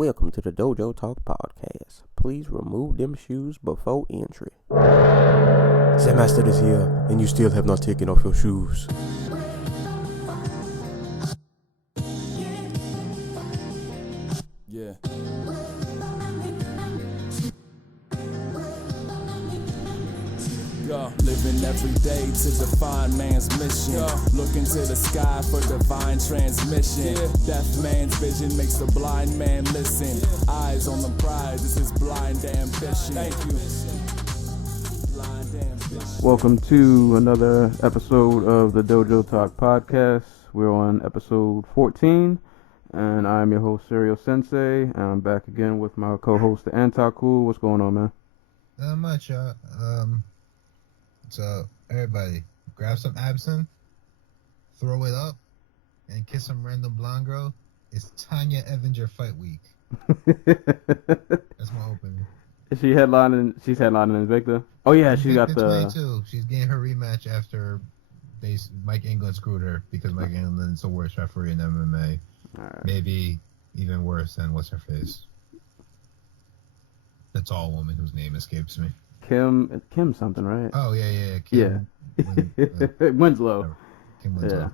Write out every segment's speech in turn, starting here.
Welcome to the Dojo Talk Podcast. Please remove them shoes before entry. The master is here, and you still have not taken off your shoes. Yeah. Living every day to define man's mission. Look into the sky for divine transmission. Deaf man's vision makes the blind man listen. Eyes on the prize, this is blind ambition. Thank you. Blind ambition. Welcome to another episode of the Dojo Talk Podcast. We're on episode 14, and I'm your host, Serial Sensei. And I'm back again with my co-host, the Antaku. What's going on, man? Not much, So, everybody, grab some absinthe, throw it up, and kiss some random blonde girl. It's Tanya Evinger Fight Week. That's my opening. Is she headlining? She's headlining Invicta. Oh yeah, she got the. 22. She's getting her rematch after Mike England screwed her because Mike England's the worst referee in MMA. Right. Maybe even worse than what's her face. The tall woman whose name escapes me. Kim something, right? Oh yeah. Winslow. Kim Winslow.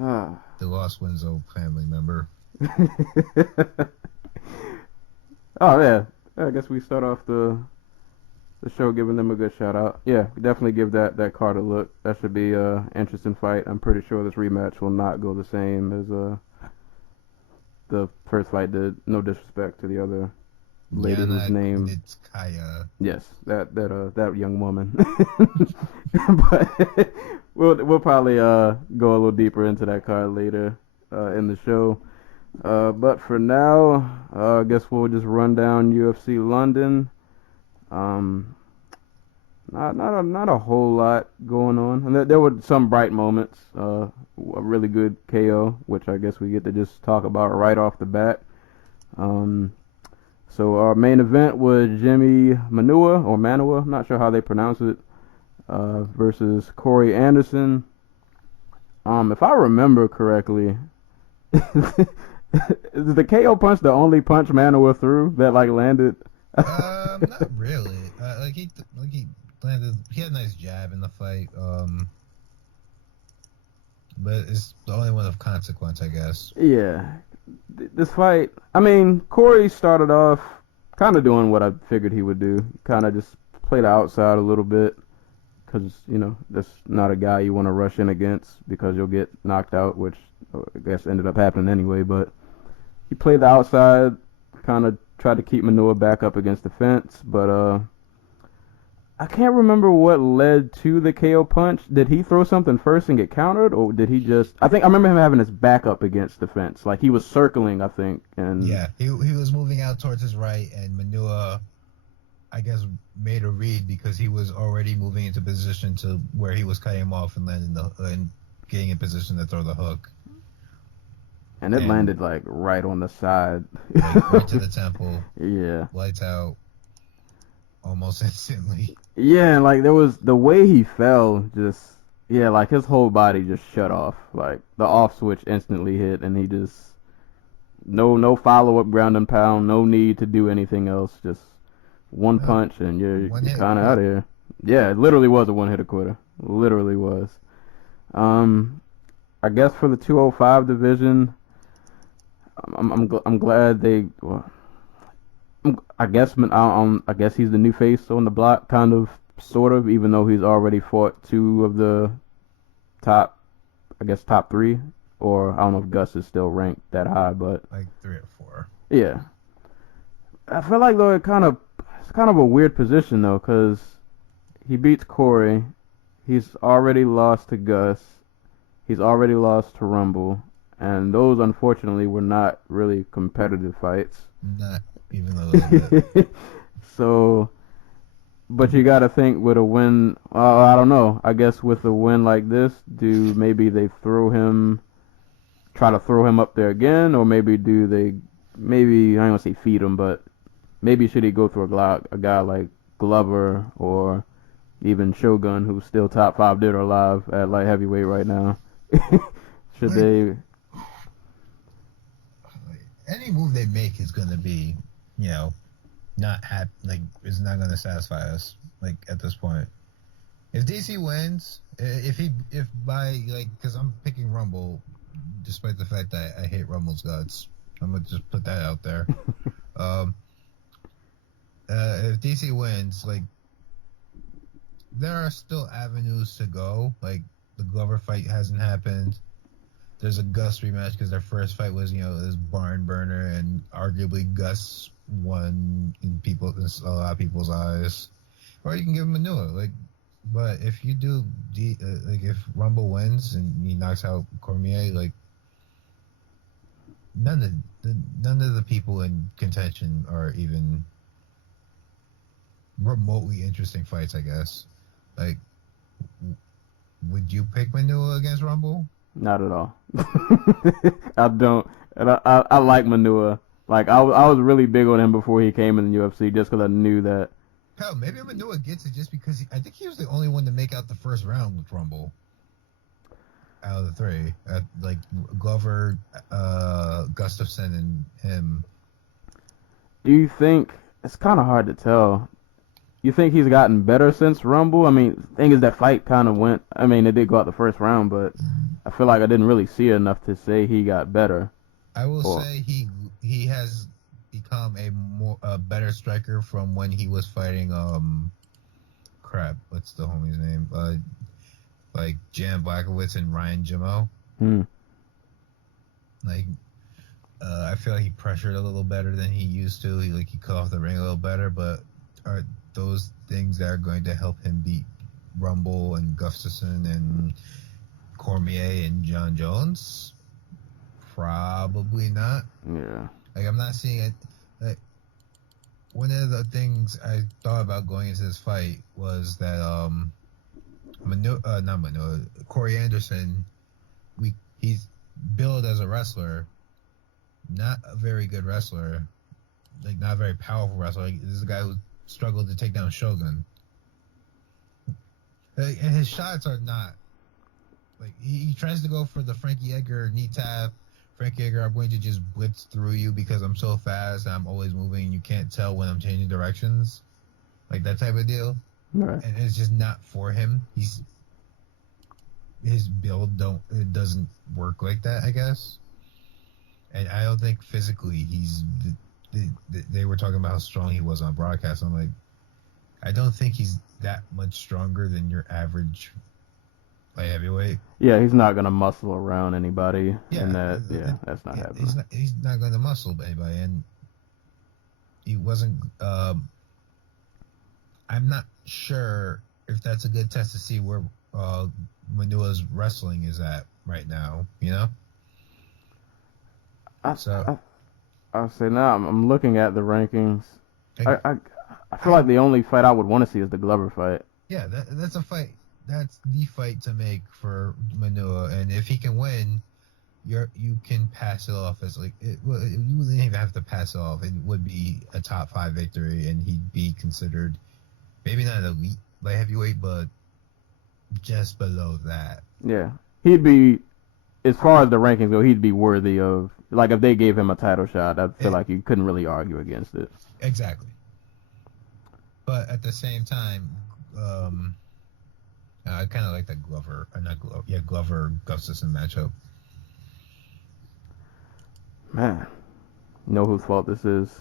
Yeah. The lost Winslow family member. Oh yeah. I guess we start off the show giving them a good shout out. Yeah, definitely give that card a look. That should be an interesting fight. I'm pretty sure this rematch will not go the same as the first fight did. No disrespect to the other lady whose name it's Kaya. Yes, that young woman. But we'll probably go a little deeper into that card later in the show. But for now, I guess we'll just run down UFC London. Not a whole lot going on, and there were some bright moments. A really good KO, which I guess we get to just talk about right off the bat. So our main event was Jimmy Manuwa, I'm not sure how they pronounce it, versus Corey Anderson. If I remember correctly, is the KO punch the only punch Manuwa threw that landed? Not really. He landed. He had a nice jab in the fight. But it's the only one of consequence, I guess. Yeah. This fight, I mean, Corey started off kind of doing what I figured he would do. Kind of just play the outside a little bit. Because, that's not a guy you want to rush in against because you'll get knocked out, which I guess ended up happening anyway. But he played the outside, kind of tried to keep Manuwa back up against the fence. But I can't remember what led to the KO punch. Did he throw something first and get countered, or did he just... I remember him having his back up against the fence. He was circling, I think. And yeah, he was moving out towards his right, and Manuwa, I guess, made a read because he was already moving into position to where he was cutting him off and and getting in position to throw the hook. And it landed, right on the side. Right to the temple. Yeah. Lights out. Almost instantly. Yeah, and there was the way he fell, just his whole body just shut off. The off switch instantly hit, and he just no follow up ground and pound, no need to do anything else. Just one punch, and you're kind of out of here. Yeah, it literally was a one hitter quitter. Literally was. I guess for the 205 division, I'm glad they. I guess he's the new face on the block, kind of, sort of, even though he's already fought two of the top 3, or I don't know if Gus is still ranked that high, but 3 or 4. Yeah, I feel like though it's kind of a weird position though, because he beats Corey, he's already lost to Gus, he's already lost to Rumble, and those unfortunately were not really competitive fights. Not even a little bit. So, but you got to think with a win. I don't know. I guess with a win like this, maybe they try to throw him up there again, or maybe I don't want to say feed him, but maybe should he go through a guy like Glover or even Shogun, who's still top 5 dead or alive at light heavyweight right now? Should they? Any move they make is gonna be, not happy. Like, it's not gonna satisfy us. Like at this point, if DC wins, because I'm picking Rumble, despite the fact that I hate Rumble's guts. I'm gonna just put that out there. If DC wins, like, there are still avenues to go. Like, the Glover fight hasn't happened. There's a Gus rematch because their first fight was, this barn burner, and arguably Gus won in a lot of people's eyes. Or you can give him Manuwa. Like, but if you do, if Rumble wins and he knocks out Cormier, like, none of the people in contention are even remotely interesting fights, I guess. Like, would you pick Manuwa against Rumble? Not at all. I don't. And I like Manuwa. Like, I was really big on him before he came in the UFC just because I knew that. Hell, maybe Manuwa gets it just because I think he was the only one to make out the first round with Rumble. Out of the three. Like, Glover, Gustafsson, and him. Do you think... It's kind of hard to tell. You think he's gotten better since Rumble? I mean, the thing is that fight kind of went... I mean, it did go out the first round, but I feel like I didn't really see enough to say he got better. I will say he has become a better striker from when he was fighting what's the homie's name? Like Jan Blachowicz and Ryan Jimmo. Like, I feel like he pressured a little better than he used to. He cut off the ring a little better, but are those things that are going to help him beat Rumble and Gustafsson and Cormier and John Jones? Probably not. Yeah. Like, I'm not seeing it. Like, one of the things I thought about going into this fight was that Corey Anderson, he's billed as a wrestler, not a very good wrestler, like, not a very powerful wrestler. Like, this is a guy who struggled to take down Shogun. Like, and his shots are not, like, he tries to go for the Frankie Edgar knee tap. Frankie Edgar, I'm going to just blitz through you because I'm so fast and I'm always moving and you can't tell when I'm changing directions. Like, that type of deal. Right. And it's just not for him. His build doesn't work like that, I guess. And I don't think physically they were talking about how strong he was on broadcast. I'm like, I don't think he's that much stronger than your average light heavyweight. Yeah, he's not gonna muscle around anybody. Yeah, that's not happening. He's not going to muscle anybody, and he wasn't. I'm not sure if that's a good test to see where Manuwa's wrestling is at right now. I'll say now I'm looking at the rankings. I feel like the only fight I would want to see is the Glover fight. Yeah, that's a fight. That's the fight to make for Manuwa, and if he can win, you can pass it off as you wouldn't even have to pass it off. It would be a top 5 victory, and he'd be considered maybe not an elite light heavyweight, but just below that. Yeah, he'd be, as far as the rankings go, he'd be worthy of, like, if they gave him a title shot, I feel like you couldn't really argue against it. Exactly. But at the same time, I kind of like that Glover Gustafsson matchup. Man, you know whose fault this is?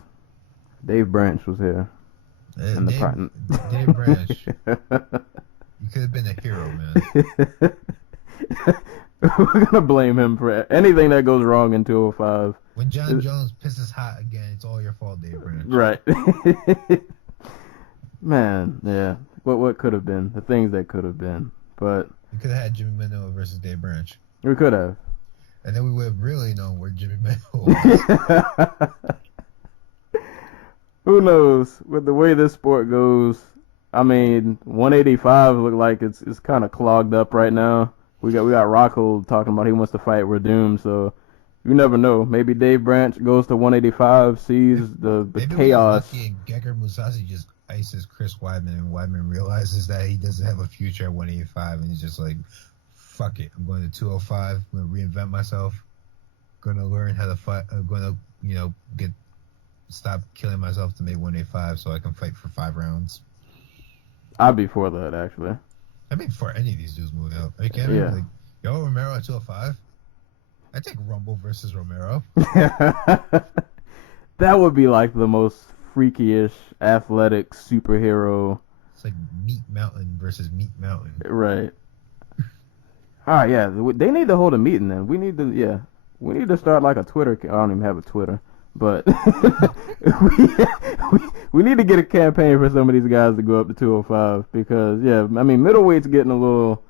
Dave Branch was here. Dave Branch. You could have been a hero, man. We're gonna blame him for anything that goes wrong in 205. When John Jones pisses hot again, it's all your fault, Dave Branch. Right. Man, yeah. What could have been? The things that could have been. But we could have had Jimmy Manuwa versus Dave Branch. We could have. And then we would have really known where Jimmy Manuwa was. Who knows? With the way this sport goes, I mean, 185 look like it's kind of clogged up right now. We got Rockhold talking about he wants to fight Redoom, so you never know. Maybe Dave Branch goes to 185, sees the chaos. Maybe Gegard Mousasi just ices Chris Weidman, and Weidman realizes that he doesn't have a future at 185, and he's just like, fuck it, I'm going to 205, I'm going to reinvent myself, going to learn how to fight, I'm going to, get stop killing myself to make 185 so I can fight for 5 rounds. I'd be for that, actually. I mean, before any of these dudes moved up. Are you kidding me? Yeah. Like, yo, Romero at 205? I take Rumble versus Romero. That would be like the most freaky-ish, athletic superhero. It's like Meat Mountain versus Meat Mountain. Right. All right, yeah. They need to hold a meeting then. We need to start like a Twitter. I don't even have a Twitter, but we need to get a campaign for some of these guys to go up to 205 because, yeah, I mean, middleweight's getting a little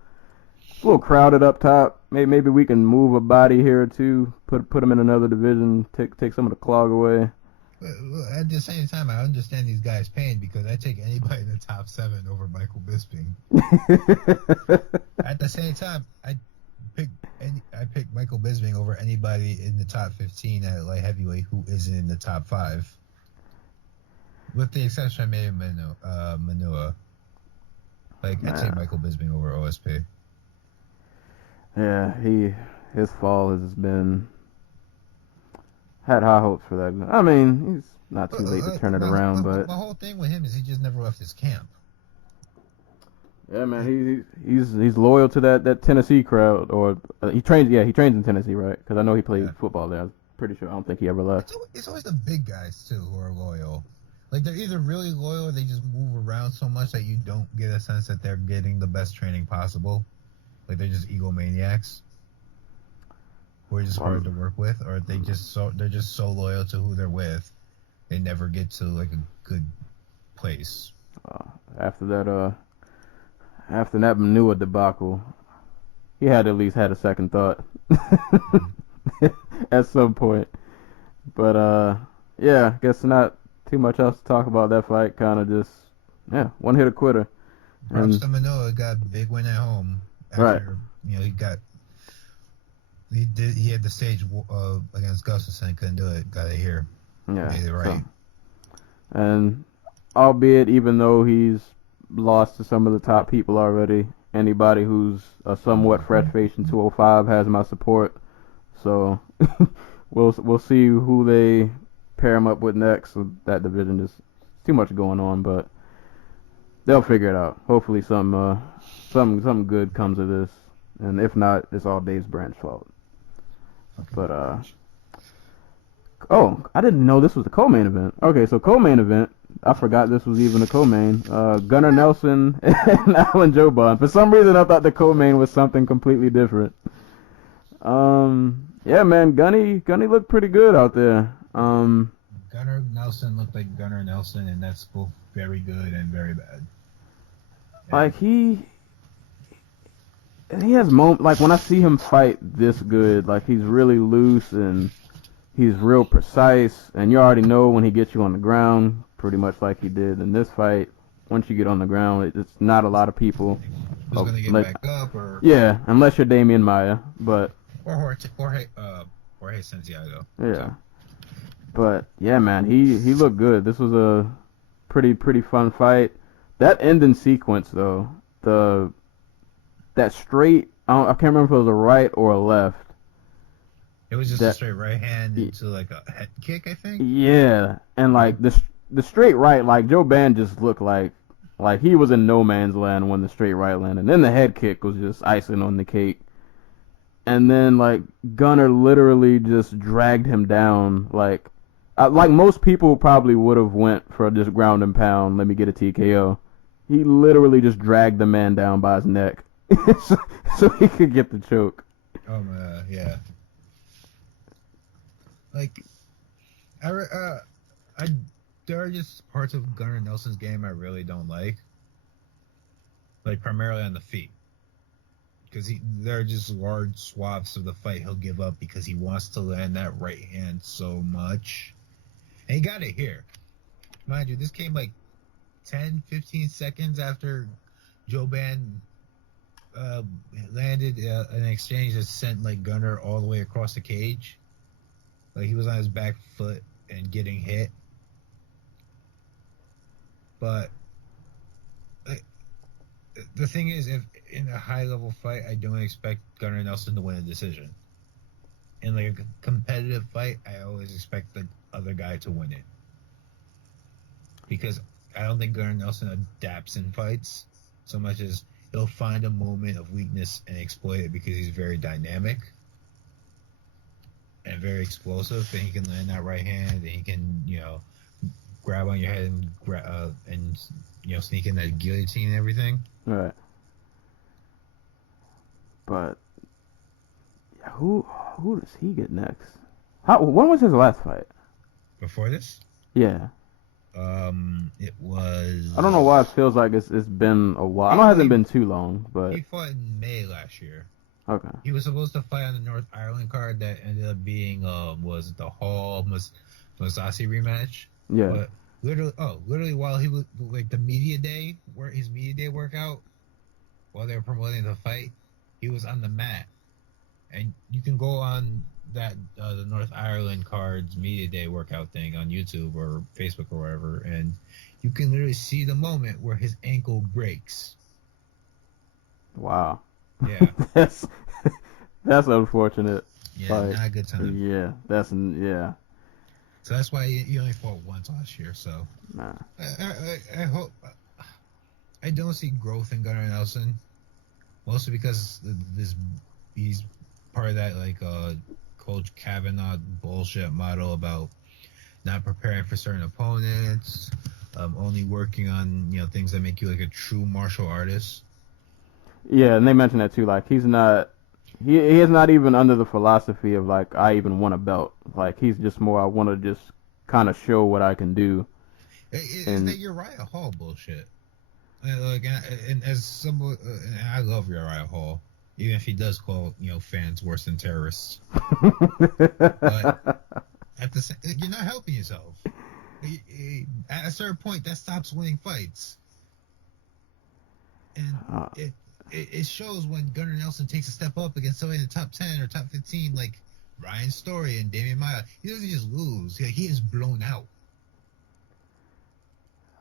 crowded up top. Maybe we can move a body here or two, put them in another division, take some of the clog away. Well, at the same time, I understand these guys' pain because I take anybody in the top 7 over Michael Bisping. At the same time, I pick Michael Bisping over anybody in the top 15 at light heavyweight who isn't in the top 5, with the exception of maybe Manuwa. Like, I take Michael Bisping over OSP. Yeah, his fall has been had high hopes for that. I mean, he's not too late to turn it around, but my whole thing with him is he just never left his camp. yeah, man, he's loyal to that Tennessee crowd, or he trains in Tennessee, right? Because I know he played football there. I'm pretty sure. I don't think he ever left. It's always the big guys too who are loyal. Like, they're either really loyal or they just move around so much that you don't get a sense that they're getting the best training possible. Like, they're just egomaniacs who are just hard to work with, or they're just so loyal to who they're with, they never get to like a good place. After that Manuwa debacle, he had at least had a second thought at some point. But yeah, I guess not too much else to talk about that fight. Kind of just one hit a quitter. Props to Manuwa, got a big win at home. After, right. You know, he had the stage against Gustafsson, couldn't do it. Got it here. Yeah. Made it right. And albeit, even though he's lost to some of the top people already, anybody who's a somewhat fresh face in 205 has my support. So we'll see who they pair him up with next. So that division is too much going on, but they'll figure it out. Hopefully, something good comes of this, and if not, it's all Dave Brandt's fault. Okay. But I didn't know this was the co-main event. Okay, so co-main event. I forgot this was even a co-main. Gunnar Nelson and Alan Joban. For some reason, I thought the co-main was something completely different. Yeah, man, Gunny looked pretty good out there. Gunnar Nelson looked like Gunnar Nelson, and that's both very good and very bad. Yeah. Like he has moments. Like when I see him fight this good, like he's really loose and he's real precise, and you already know when he gets you on the ground, pretty much like he did in this fight. Once you get on the ground, it's not a lot of people. Who's gonna get back up, or yeah, unless you're Damian Maia, but or Jorge Santiago. Yeah, so. But yeah, man, he looked good. This was a pretty fun fight. That ending sequence though, that straight, I can't remember if it was a right or a left. It was just a straight right hand into like a head kick, I think. Yeah, and like the straight right, like Joe Ban just looked like he was in no man's land when the straight right landed. And then the head kick was just icing on the cake. And then like Gunnar literally just dragged him down, like most people probably would have went for just ground and pound. Let me get a TKO. He literally just dragged the man down by his neck, so he could get the choke. Oh yeah. Like, there are just parts of Gunnar Nelson's game I really don't like. Like, primarily on the feet. Because there are just large swaths of the fight he'll give up because he wants to land that right hand so much. And he got it here. Mind you, this came like 10, 15 seconds after Joe Ban landed an exchange that sent like Gunnar all the way across the cage. Like, he was on his back foot and getting hit. But the thing is, if in a high-level fight, I don't expect Gunnar Nelson to win a decision. In like a competitive fight, I always expect the other guy to win it. because I don't think Gunnar Nelson adapts in fights so much as he'll find a moment of weakness and exploit it because he's very dynamic and very explosive, and he can land that right hand, and he can, grab on your head and sneak in that guillotine and everything. Right. But who does he get next? When was his last fight? Before this? Yeah. It was. I don't know why it feels like it's been a while. I know it hasn't been too long, but he fought in May last year. Okay. He was supposed to fight on the North Ireland card that ended up being was the Hall Masasi rematch. Yeah. But literally while he was like the media day, where his media day workout, while they were promoting the fight, he was on the mat, and you can go on that the North Ireland cards media day workout thing on YouTube or Facebook or wherever, and you can literally see the moment where his ankle breaks. Wow. Yeah. that's unfortunate. Yeah, not a good time. Yeah, yeah. So that's why he only fought once last year. So Nah. I hope I don't see growth in Gunnar Nelson, mostly because he's part of that Coach Kavanaugh bullshit model about not preparing for certain opponents, only working on things that make you like a true martial artist. Yeah, and they mentioned that too. Like he's not, he is not even under the philosophy of like I even want a belt. Like he's just more I want to just kind of show what I can do. It's that Uriah Hall bullshit. And as someone, and I love Uriah Hall, even if he does call fans worse than terrorists. But at the same, you're not helping yourself. At a certain point, that stops winning fights, and it shows when Gunnar Nelson takes a step up against somebody in the top 10 or top 15, like Ryan Story and Damian Maia. He doesn't just lose; he is blown out.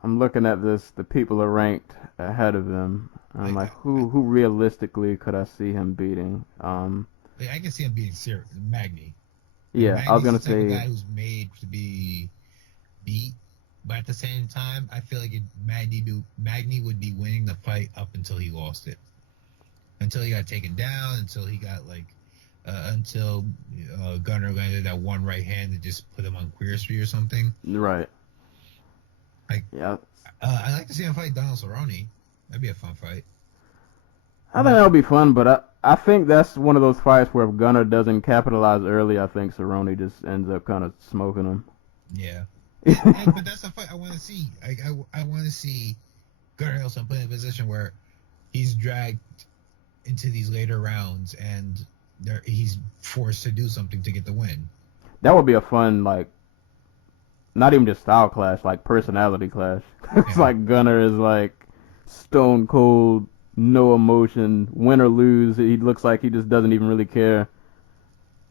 I'm looking at this. The people are ranked ahead of him. I'm like, who realistically could I see him beating? I can see him beating Magny. Yeah, Magny's I was gonna the type of say guy who's made to be beat, but at the same time, I feel like Magny would be winning the fight up until he lost it, until he got taken down, until he got until Gunnar landed that one right hand that just put him on Queer Street or something. right. Yeah. I'd like to see him fight Donald Cerrone. That'd be a fun fight. I think that'll be fun, but I think that's one of those fights where if Gunnar doesn't capitalize early, I think Cerrone just ends up kind of smoking him. Yeah. But that's the fight I want to see. I want to see Gunnar Nelson put in a position where he's dragged into these later rounds and he's forced to do something to get the win. That would be a fun, not even just style clash, like personality clash. It's like Gunnar is like stone cold, no emotion, win or lose. He looks like he just doesn't even really care.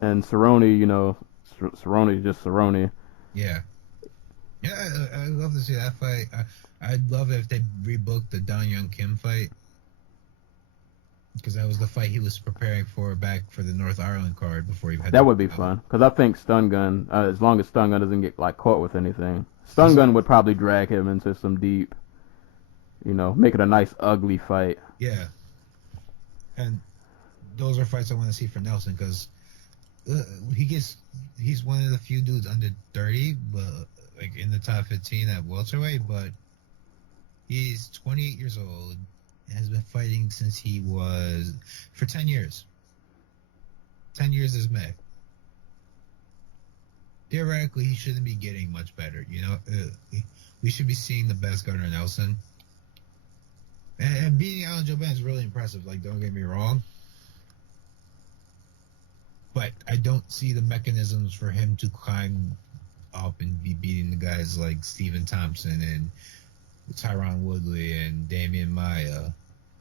And Cerrone, Cerrone's just Cerrone. Yeah. Yeah, I'd love to see that fight. I'd love it if they rebooked the Don Young Kim fight. Because that was the fight he was preparing for back for the North Ireland card before he had. That would be fun. Because I think Stun Gun, as long as Stun Gun doesn't get caught with anything, Stun Gun would probably drag him into some deep, make it a nice ugly fight. Yeah. And those are fights I want to see for Nelson because he's one of the few dudes under 30, but in the top 15 at welterweight, but he's 28 years old. Has been fighting since he was for 10 years. 10 years is May. Theoretically, he shouldn't be getting much better. We should be seeing the best Gunnar Nelson. And beating Alan Jouban is really impressive. Don't get me wrong. But I don't see the mechanisms for him to climb up and be beating the guys like Stephen Thompson and Tyron Woodley and Damian Maia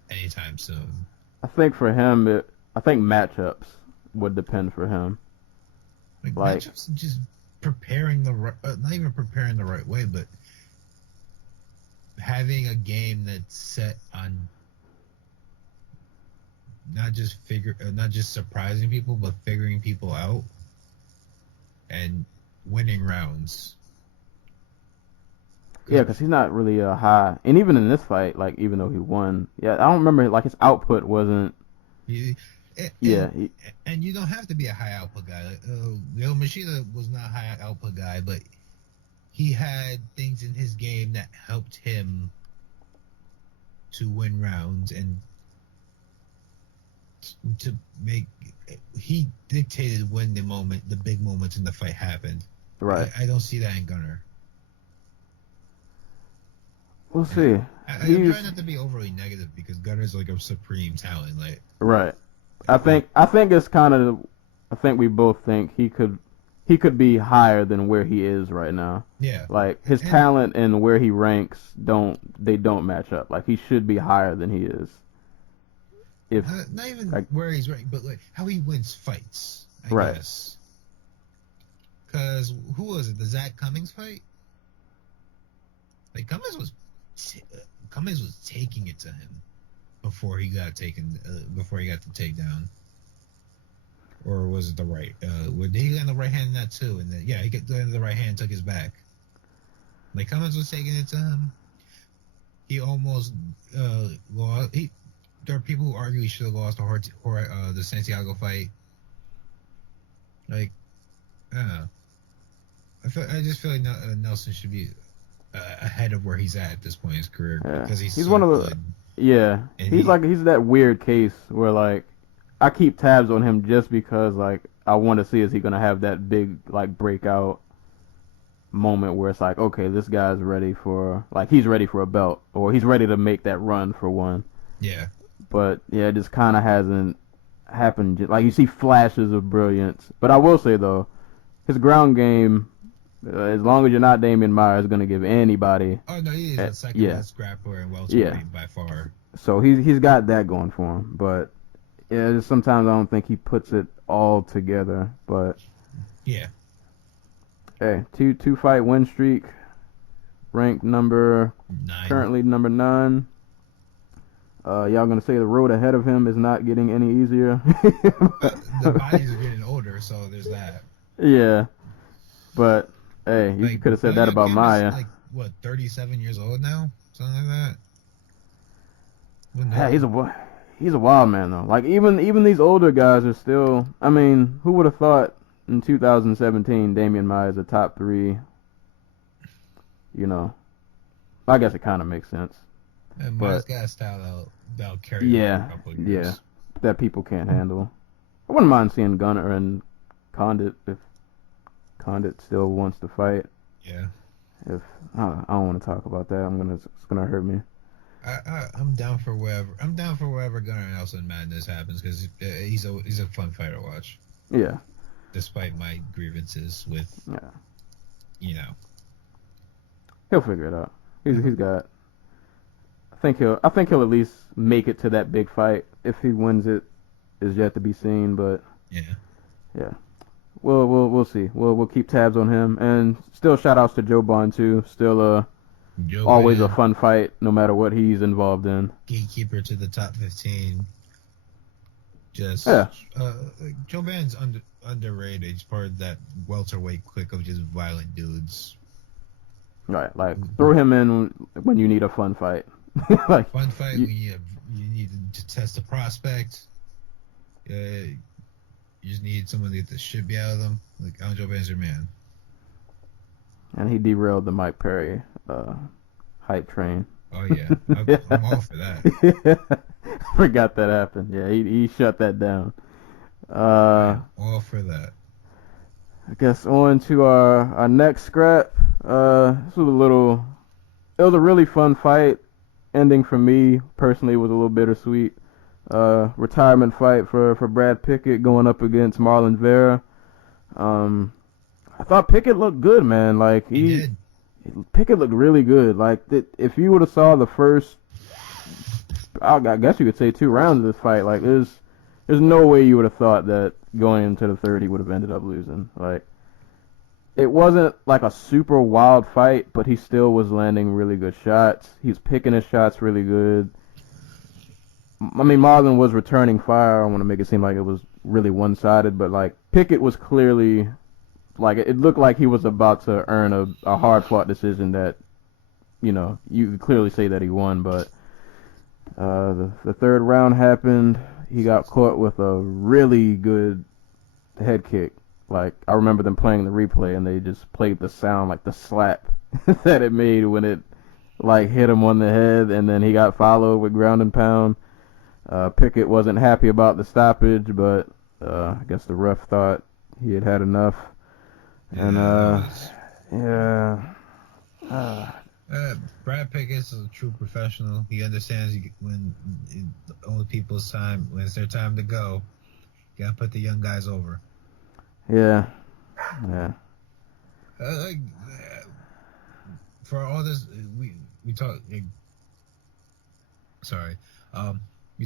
anytime soon. I think for him, I think matchups would depend for him. Matchups, just preparing not even preparing the right way, but having a game that's set on not just surprising people, but figuring people out and winning rounds. Yeah, because he's not really high. And even in this fight, like, even though he won, yeah, I don't remember, like, his output wasn't, He, and, yeah, and you don't have to be a high output guy. Machida was not a high output guy, but he had things in his game that helped him to win rounds and to make. He dictated when the big moments in the fight happened. right. I don't see that in Gunnar. We'll see. I'm trying not to be overly negative because Gunner's like a supreme talent. Like, Right. I think it's kind of. I think we both think he could be higher than where he is right now. yeah, Like his talent and where he ranks don't match up. Like he should be higher than he is. If not even like, where he's ranked, but like how he wins fights. I Right. guess. Because who was it? The Zach Cummings fight? Like Cummings was taking it to him before he got taken. Before he got the takedown. Or was it the right? He got the right hand in that too, and then he got the right hand, took his back. Like Cummins was taking it to him. He almost lost. There are people who argue he should have lost the Santiago fight. Like, I don't know. I just feel like Nelson should be ahead of where he's at this point in his career because he's so one of the good. yeah. And He's that weird case where like I keep tabs on him just because like I want to see is he gonna have that big like breakout moment where it's like okay this guy's ready for he's ready for a belt or he's ready to make that run for one. Yeah. But yeah, it just kind of hasn't happened. Like you see flashes of brilliance, but I will say though, his ground game, as long as you're not Damian Maia, is gonna give anybody. Oh no, he is the second best grappler in welterweight by far. So he's got that going for him, but yeah, just sometimes I don't think he puts it all together. But yeah, hey, two fight win streak, ranked currently number 9. Y'all gonna say the road ahead of him is not getting any easier? the bodies are getting older, so there's that. Yeah, but hey, you could have said that about Maia. Like what, 37 years old now, something like that. Yeah, he's a wild man though. Like even these older guys are still. I mean, who would have thought in 2017 Damian Maia is a top 3? You know, I guess it kind of makes sense. And Maia's got a style that'll carry over a couple of years. Yeah, that people can't handle. I wouldn't mind seeing Gunnar and Condit if Condit still wants to fight. Yeah. If I don't want to talk about that, it's gonna hurt me. I'm down for wherever. I'm down for wherever Gunnar Nelson madness happens because he's a fun fighter to watch. Yeah. Despite my grievances with, he'll figure it out. He's got. I think he'll at least make it to that big fight. If he wins it, is yet to be seen. But yeah. We'll see. We'll keep tabs on him, and still shout outs to Joe Bond too. Still always a fun fight, no matter what he's involved in. Gatekeeper to the top 15. Just Joe Band's underrated. He's part of that welterweight clique of just violent dudes. Right, like throw him in when you need a fun fight. Fun fight when you need to test a prospect. You just need someone to get the shit be out of them. Like Joe Band's your man. And he derailed the Mike Perry hype train. Oh yeah, I'm all for that. Forgot that happened. Yeah, he shut that down. All for that. I guess on to our next scrap. It was a really fun fight. Ending for me personally was a little bittersweet. Retirement fight for Brad Pickett going up against Marlon Vera. I thought Pickett looked good, man. Like he did. Pickett looked really good. Like if you would have saw the first, I guess you could say 2 rounds of this fight, like there's no way you would have thought that going into the third he would have ended up losing. Like it wasn't like a super wild fight, but he still was landing really good shots. He was picking his shots really good. I mean, Marlon was returning fire. I don't want to make it seem like it was really one-sided, but like Pickett was clearly, like it looked like he was about to earn a hard-fought decision that you could clearly say that he won. But the third round happened. He got caught with a really good head kick. Like, I remember them playing the replay, and they just played the sound, like the slap that it made when it, like, hit him on the head, and then he got followed with ground and pound. Pickett wasn't happy about the stoppage, but I guess the ref thought he had had enough. And, Brad Pickett's a true professional. He understands when old people's time, when it's their time to go, you gotta put the young guys over. Yeah. For all this, we talk. You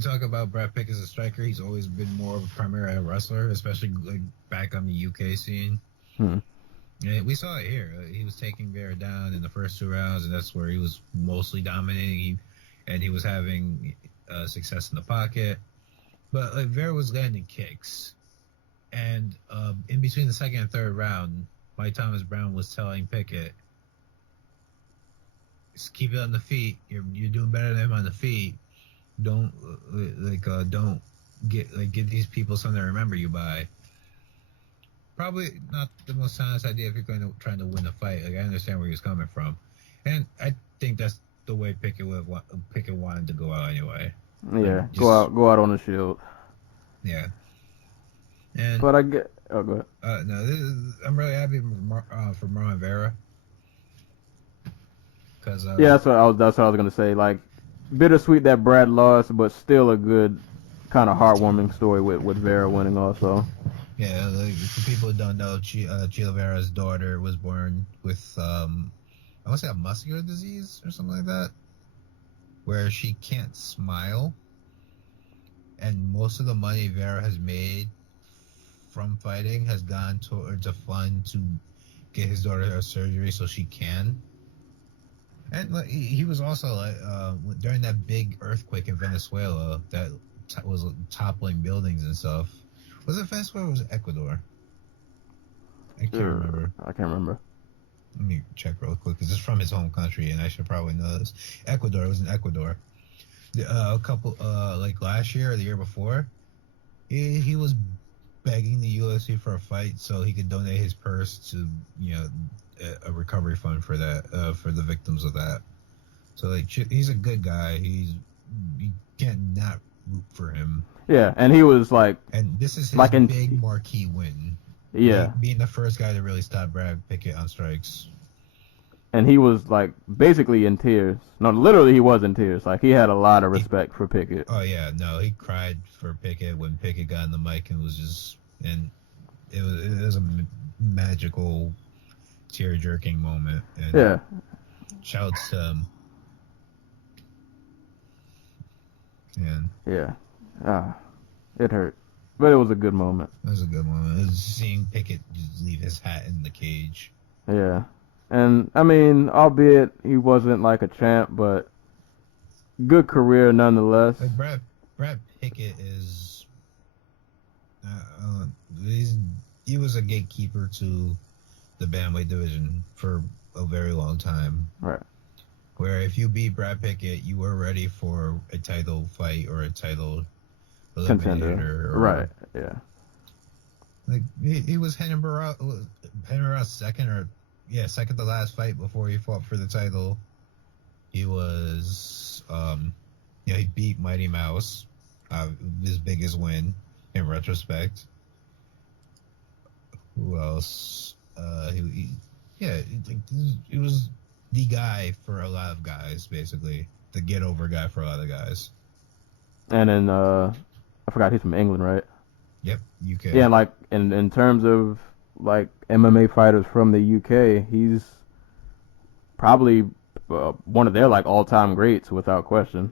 talk about Brad Pickett as a striker. He's always been more of a primary wrestler, especially like back on the UK scene. And we saw it here. He was taking Vera down in the first 2 rounds, and that's where he was mostly dominating. He was having success in the pocket. But Vera was landing kicks. And in between the second and third round, Mike Thomas Brown was telling Pickett, just keep it on the feet. You're doing better than him on the feet. Don't give these people something to remember you by. Probably not the most honest idea if you're trying to win a fight. Like, I understand where he was coming from, and I think that's the way Pickett wanted to go out anyway. Yeah, go out on the shield. Yeah. Go ahead. I'm really happy for Marlon Vera. That's what I was gonna say. Like, bittersweet that Brad lost, but still a good kind of heartwarming story with Vera winning also. Yeah, like, for people who don't know, Chila Vera's daughter was born with, I want to say a muscular disease or something like that, where she can't smile. And most of the money Vera has made from fighting has gone towards a fund to get his daughter a surgery so she can. And he was also, during that big earthquake in Venezuela that was toppling buildings and stuff. Was it Venezuela or was it Ecuador? I can't remember. I can't remember. Let me check real quick because it's from his home country and I should probably know this. Ecuador. It was in Ecuador. A couple, like last year or the year before, he was begging the UFC for a fight so he could donate his purse to, a recovery fund for that, for the victims of that. So, like, he's a good guy. You can't not root for him. Yeah, and he was like... And this is his big marquee win. Yeah. Like, being the first guy to really stop Brad Pickett on strikes. And he was, like, basically in tears. No, literally he was in tears. Like, he had a lot of respect for Pickett. Oh, yeah. No, he cried for Pickett when Pickett got on the mic and was just... And it was a magical, tear-jerking moment. And yeah. Shouts to him. Yeah. It hurt. But it was a good moment. It was a good moment. It was seeing Pickett just leave his hat in the cage. Yeah. And, I mean, albeit he wasn't like a champ, but good career nonetheless. Like Brad Pickett is... he was a gatekeeper to the bantamweight division for a very long time. Right. Where if you beat Brad Pickett, you were ready for a title fight or a title contender. Right, yeah. Like, he was Henry Barra's second to last fight before he fought for the title. He was, he beat Mighty Mouse, his biggest win in retrospect. Who else? He was the guy for a lot of guys, basically. The get-over guy for a lot of guys. And then, I forgot he's from England, right? Yep, UK. Yeah, like, in terms of, like, MMA fighters from the UK, he's probably one of their, like, all-time greats, without question.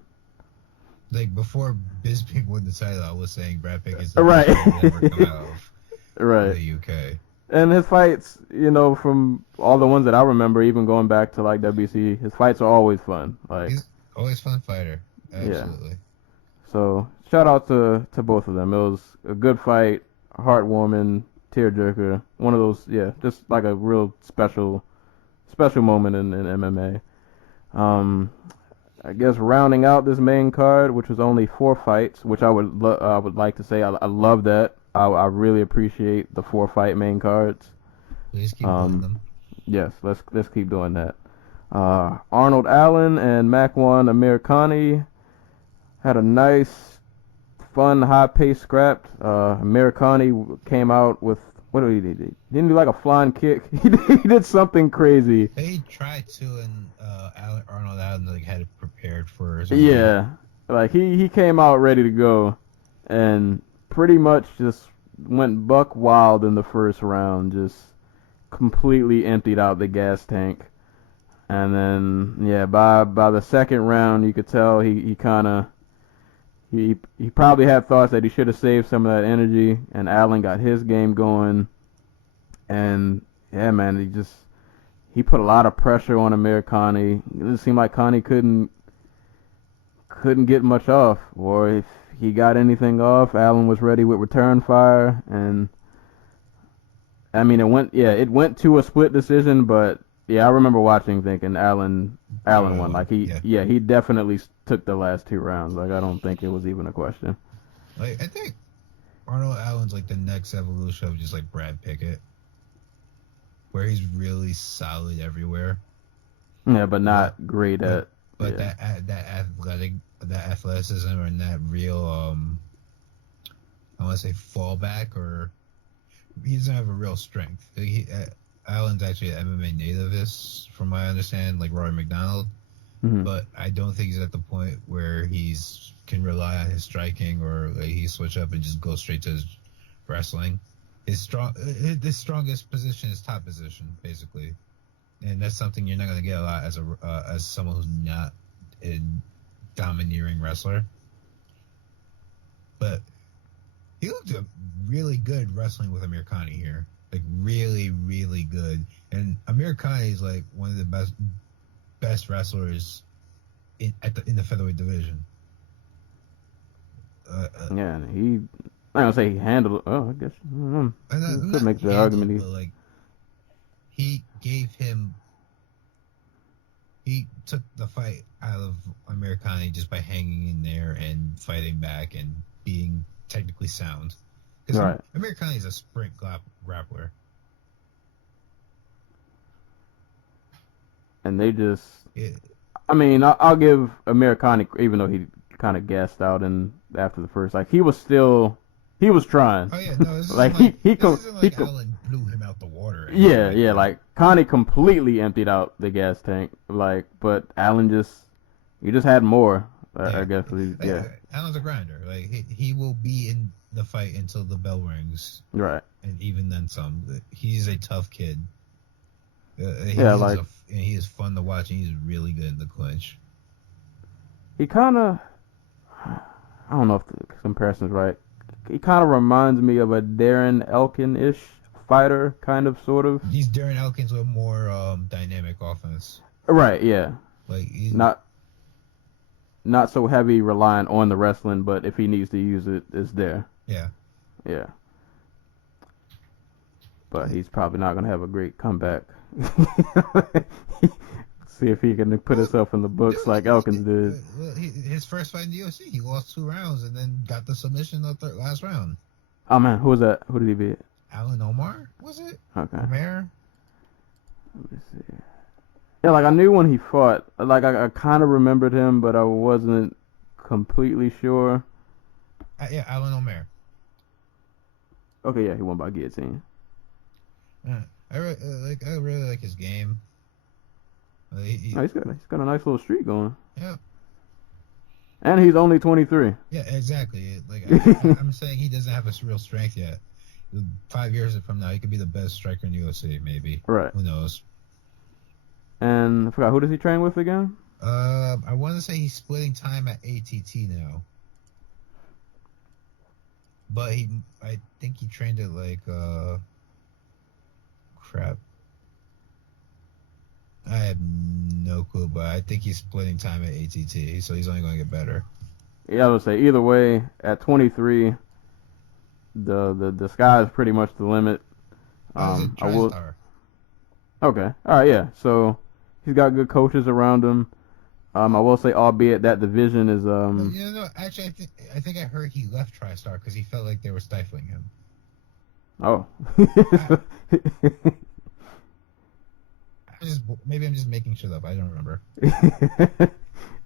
Like, before Bisping won the title, I was saying Brad Pickett's right. Ever come out of right. the UK. And his fights, from all the ones that I remember, even going back to, like, WC, his fights are always fun. Like, he's always a fun fighter. Absolutely. Yeah. So, shout out to both of them. It was a good fight, heartwarming, tearjerker. One of those, just like a real special moment in MMA. I guess rounding out this main card, which was only 4 fights, which I would like to say I love that. I really appreciate the 4 fight main cards. Please keep doing them. Yes, let's keep doing that. Arnold Allen and Makwan Amirkhani had a nice, fun, high-paced scrap. Amirkhani came out with, what did he do? He didn't do like a flying kick. He did something crazy. They tried to, and Arnold Allen like had it prepared for. Yeah, like he came out ready to go, and pretty much just went buck wild in the first round. Just completely emptied out the gas tank. And then, yeah, by the second round, you could tell he probably had thoughts that he should have saved some of that energy, and Allen got his game going. And yeah, man, he put a lot of pressure on Amirkhani. It seemed like Khani couldn't get much off, or if he got anything off, Allen was ready with return fire. And I mean, it went to a split decision, but yeah, I remember watching, thinking Allen won. Like he definitely took the last 2 rounds. Like I don't think it was even a question. Like I think Arnold Allen's like the next evolution of just like Brad Pickett, where he's really solid everywhere. Yeah, but not great at. But yeah. that athleticism, and that real I want to say fallback, or he doesn't have a real strength. Allen's actually an MMA nativist, from my understanding, like Rory McDonald. Mm-hmm. But I don't think he's at the point where can rely on his striking, or like he switch up and just go straight to his wrestling. His strongest position is top position, basically, and that's something you're not going to get a lot as someone who's not a domineering wrestler. But he looked really good wrestling with Amirkhani here. Like really, really good. And Amirkhani is like one of the best wrestlers in the featherweight division. Yeah, and I don't say he handled. Oh, I guess you could make the argument. But like he took the fight out of Amirkhani just by hanging in there and fighting back and being technically sound. Because right. Amirkhani is a sprint grappler. And they just... I mean, I'll give Amirkhani, even though he kind of gassed out after the first, like, he was trying. Oh, yeah, no, this like, isn't like Allen blew him out the water. Yeah, like, Connie completely emptied out the gas tank, like, but Allen just had more, I guess. Yeah. Allen's a grinder. Like, he will be in the fight until the bell rings. Right. And even then some. He's a tough kid. He is fun to watch, and he's really good in the clinch. He kind of, I don't know if the comparison's right. He kind of reminds me of a Darren Elkin-ish fighter, kind of, sort of. He's Darren Elkins with more dynamic offense. Right, yeah. Like not so heavy reliant on the wrestling, but if he needs to use it, it's there. Yeah. Yeah. But he's probably not going to have a great comeback. See if he can put himself in the books like Elkins did. His first fight in the UFC, he lost 2 rounds and then got the submission in the last round. Oh, man. Who was that? Who did he beat? Alan Omar, was it? Okay. Omar? Let me see. Yeah, like I knew when he fought. Like I kind of remembered him, but I wasn't completely sure. Yeah, Alan Omar. Okay, yeah, he won by guillotine. I really like his game. He's got a nice little streak going. Yeah. And he's only 23. Yeah, exactly. Like I'm saying, he doesn't have a real strength yet. 5 years from now, he could be the best striker in the UFC, maybe. Right. Who knows? And I forgot, who does he train with again? I want to say he's splitting time at ATT now. But I think he trained at like crap. I have no clue, but I think he's splitting time at ATT, so he's only going to get better. Yeah, I would say either way, at 23, the sky is pretty much the limit. I will. Okay, all right, yeah. So he's got good coaches around him. I will say, albeit that division is No, actually, I think I heard he left TriStar because he felt like they were stifling him. oh. Maybe I'm just making shit up. I don't remember.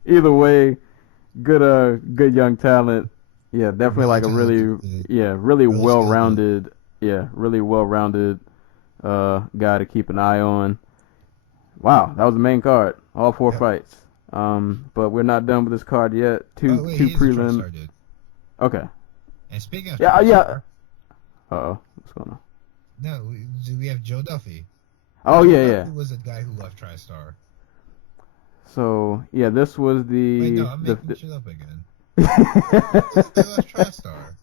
Either way, good young talent. Yeah, definitely Really like a really talented, really really well-rounded really well-rounded guy to keep an eye on. Wow, that was the main card. All four Yep. fights. But we're not done with this card yet. Oh, wait, Two he's a prelim. TriStar dude. Okay. And speaking of Yeah, TriStar, yeah. Uh-oh. What's going on? no, we have Joe Duffy. Oh, Joe yeah, Duffy yeah. was the guy who left TriStar. So, yeah, this was the Wait, no, I'm making shit up again. the They left TriStar.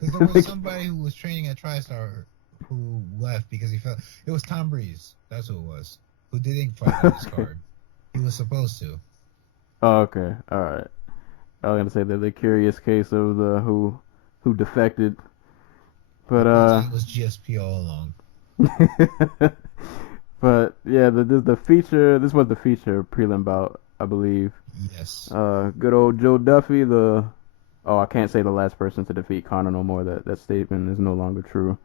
Because there was somebody who was training at TriStar who left because he felt it was Tom Breeze. That's who it was. Who didn't fight on this card. He was supposed to. Oh, okay. All right. I was gonna say that the curious case of the who defected, but It was GSP all along. but yeah, the feature. This was the feature prelim bout, I believe. Yes. Good old Joe Duffy. I can't say the last person to defeat Conor no more. That statement is no longer true.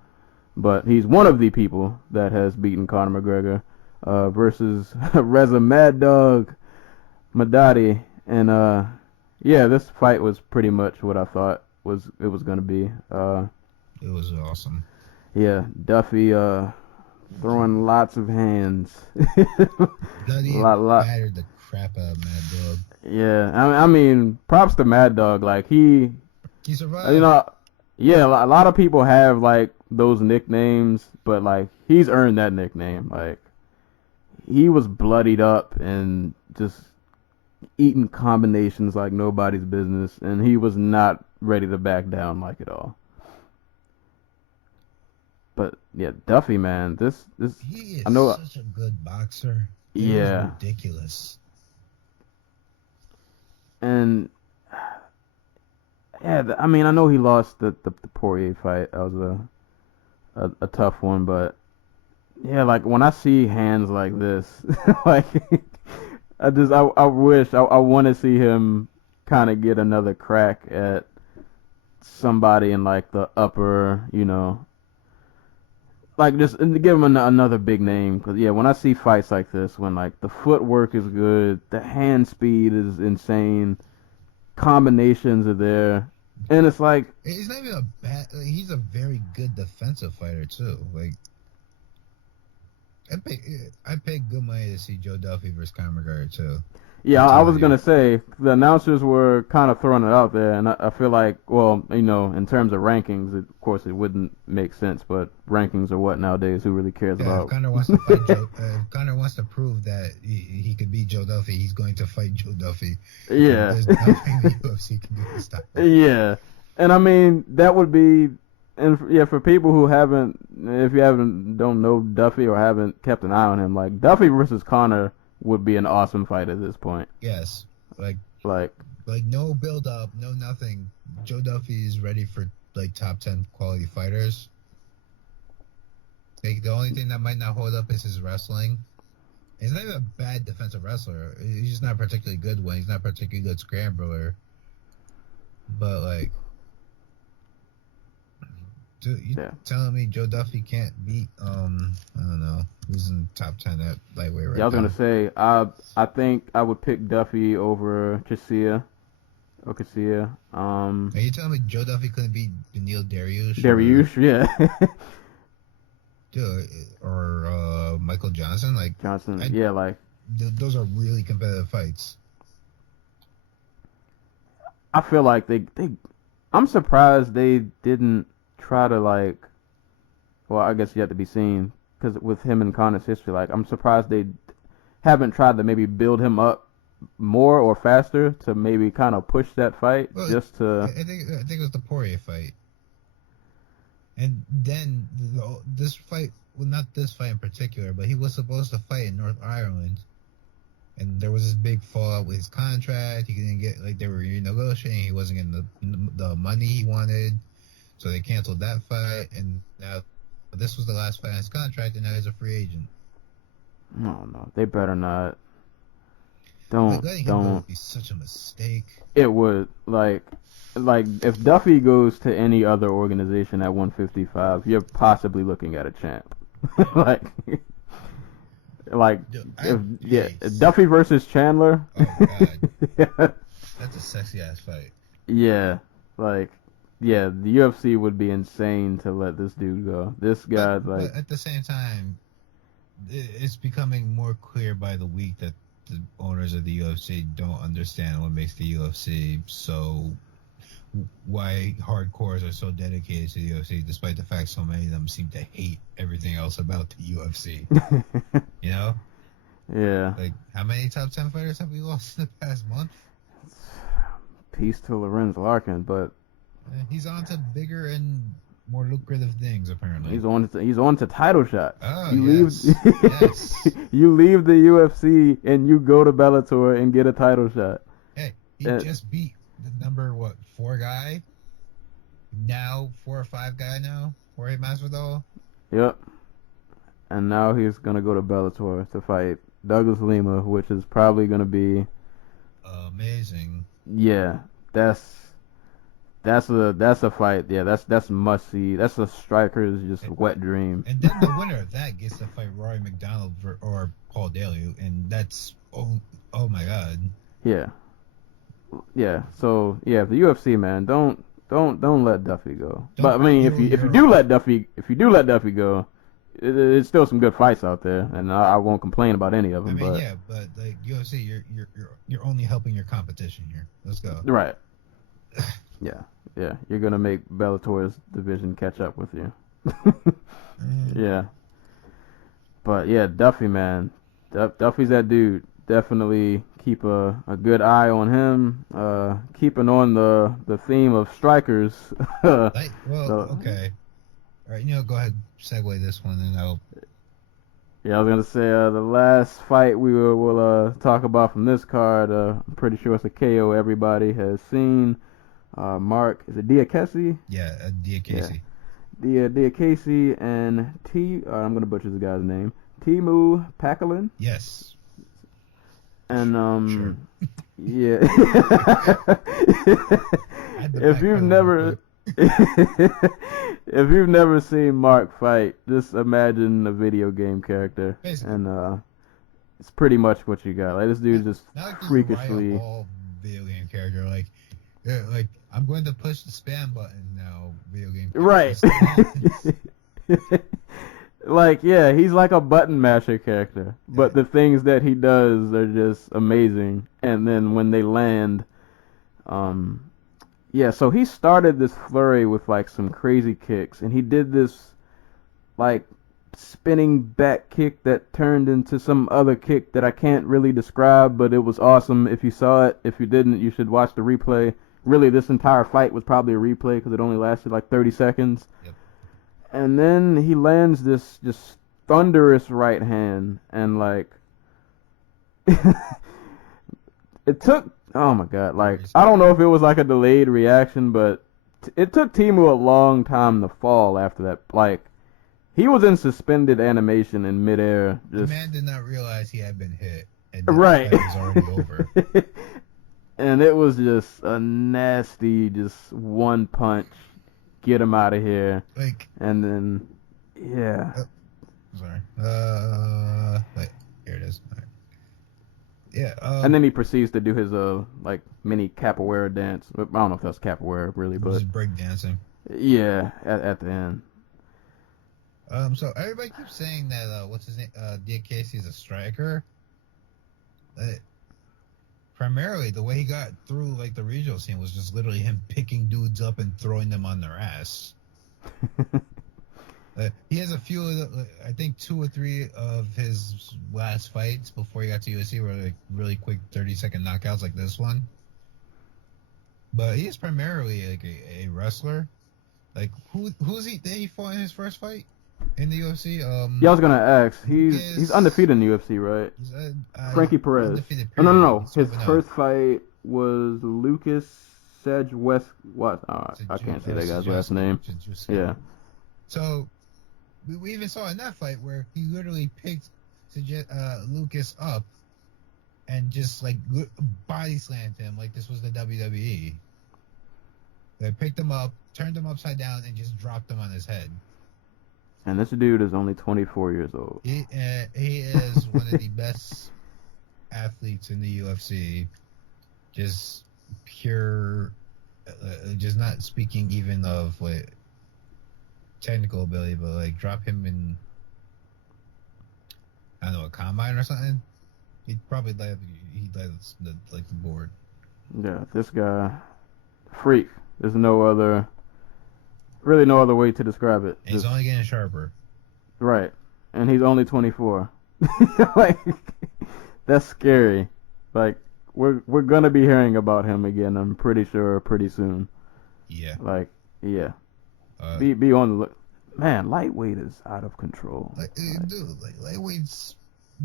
But he's one of the people that has beaten Conor McGregor versus Reza Mad Dog Madadi. And yeah, this fight was pretty much what I thought it was gonna be. It was awesome. Yeah, Duffy throwing lots of hands. Bloody lot. battered the crap out of Mad Dog. Yeah, I mean, props to Mad Dog. Like He survived. you know, yeah, a lot of people have like those nicknames, but like he's earned that nickname. Like he was bloodied up and just eating combinations like nobody's business, and he was not ready to back down like at all. But yeah, Duffy, man, this He is I know. such a good boxer. It Yeah. was ridiculous. And yeah, I mean, I know he lost the Poirier fight. That was a tough one, but yeah, like when I see hands like this, like I wish I want to see him kind of get another crack at somebody in like the upper, like just and to give him another big name. Cause yeah, when I see fights like this, when like the footwork is good, the hand speed is insane, combinations are there, and it's like He's not even a bad. He's a very good defensive fighter too. Like I paid good money to see Joe Duffy versus Conor McGregor too. yeah, I'm I was telling you. gonna say the announcers were kind of throwing it out there, and I feel like, well, in terms of rankings, of course, it wouldn't make sense, but rankings are what nowadays? Who really cares Yeah, if about? Conor wants to fight Joe, if Conor wants to prove that he could beat Joe Duffy, he's going to fight Joe Duffy. Yeah. There's nothing the UFC can do to stop him. Yeah, and I mean that would be, and yeah, for people who haven't, if you don't know Duffy or haven't kept an eye on him, like Duffy versus Conor would be an awesome fight at this point. Yes, like no build up, no nothing. Joe Duffy is ready for like top 10 quality fighters. Like the only thing that might not hold up is his wrestling. He's not even a bad defensive wrestler. He's just not a particularly good one. He's not a particularly good scrambler. But like, dude, you telling me Joe Duffy can't beat I don't know, who's in top 10 at lightweight right now? Yeah, I was gonna say I think I would pick Duffy over Casilla. Are you telling me Joe Duffy couldn't beat Beneil Dariush? Dariush, yeah. Dude, or Michael Johnson? Like Johnson, yeah, like those are really competitive fights. I feel like they I'm surprised they didn't try to like, well, I guess yet to be seen, because with him and Conor's history, like I'm surprised they haven't tried to maybe build him up more or faster to maybe kind of push that fight just to. I think it was the Poirier fight, and then this fight, well, not this fight in particular, but he was supposed to fight in North Ireland, and there was this big fallout with his contract. He didn't get, like, they were renegotiating. He wasn't getting the money he wanted, so they canceled that fight, and now this was the last fight on his contract, and now he's a free agent. No, they better not. Letting him go would be such a mistake. It would like if Duffy goes to any other organization at 155, you're possibly looking at a champ. If Duffy versus Chandler. Oh God, Yeah. that's a sexy ass fight. Yeah, the UFC would be insane to let this dude go. This guy, but at the same time, it's becoming more clear by the week that the owners of the UFC don't understand what makes the UFC so. Why hardcores are so dedicated to the UFC, despite the fact so many of them seem to hate everything else about the UFC. You know? Yeah. Like, how many top 10 fighters have we lost in the past month? Peace to Lorenz Larkin, but he's on to bigger and more lucrative things, apparently. he's on to title shots. Oh, Yes. Yes. You leave the UFC and you go to Bellator and get a title shot. Hey, he just beat the number 4 guy, now 4 or 5 guy now, Jorge Masvidal. Yep. And now he's gonna go to Bellator to fight Douglas Lima, which is probably gonna be amazing. Yeah, that's a fight. Yeah, that's must see. That's a striker's wet dream. And then the winner of that gets to fight Rory McDonald or Paul Daley, and that's oh my God. Yeah. Yeah. So yeah, the UFC, man, don't let Duffy go. But I mean, if you do let Duffy go, it's still some good fights out there, and I won't complain about any of them. I mean, but yeah, but like UFC, you're only helping your competition here. Let's go. Right. Yeah. You're gonna make Bellator's division catch up with you. Yeah. But yeah, Duffy, man, Duffy's that dude. Definitely keep a good eye on him. Keeping on the theme of strikers. Okay. All right, go ahead, segue this one, and I'll. Yeah, I was gonna say the last fight we'll talk about from this card. I'm pretty sure it's a KO everybody has seen. Mark, is it Diakese? Yeah, Diakese. Yeah. Diakese and I'm gonna butcher this guy's name. Timu Pakalin. Yes. And Sure. Yeah. If you've never seen Mark fight, just imagine a video game character. Basically. And it's pretty much what you got. Like, this dude just Not like freakishly. Uriah Hall video game character, like I'm going to push the spam button now. Video game. Right. Like, yeah, he's like a button masher character, but the things that he does are just amazing. And then when they land, so he started this flurry with like some crazy kicks, and he did this like spinning back kick that turned into some other kick that I can't really describe, but it was awesome. If you saw it, if you didn't, you should watch the replay. Really, this entire fight was probably a replay because it only lasted like 30 seconds. Yep. And then he lands this just thunderous right hand, and like it took, oh my God, like I don't know if it was like a delayed reaction, but it took Timu a long time to fall after that. Like, he was in suspended animation in midair. The man did not realize he had been hit, and Right. the fight was already over. And it was just a nasty, just one punch, get him out of here. Like, And then, yeah. sorry. Wait, here it is. All right. Yeah. And then he proceeds to do his like mini capoeira dance. I don't know if that's capoeira really, but just break dancing. yeah, at the end. So everybody keeps saying that what's his name? Diakese is a striker. Primarily, the way he got through like the regional scene was just literally him picking dudes up and throwing them on their ass. He has a few of the, I think 2 or 3 of his last fights before he got to UFC were like really quick 30-second knockouts like this one. But he is primarily like a wrestler. Like who's he? Did he fought in his first fight in the UFC? Yeah, I was gonna ask. He's undefeated in the UFC, right? Frankie Perez. No. His first fight was Lucas Sedge West. What? I can't say that guy's last name. Yeah. So we even saw in that fight where he literally picked Lucas up and just like body slammed him like this was the WWE. They picked him up, turned him upside down, and just dropped him on his head. And this dude is only 24 years old. He is one of the best athletes in the UFC. Just pure, just not speaking even of like technical ability, but like drop him in, I don't know, a combine or something. He'd probably lay the board. Yeah, this guy, freak. There's really no other way to describe it. And he's only getting sharper. Right, and he's only 24. Like, that's scary. Like, we're gonna be hearing about him again. I'm pretty sure pretty soon. Yeah. Like, yeah. Be on the look. Man, lightweight is out of control. Dude, lightweight's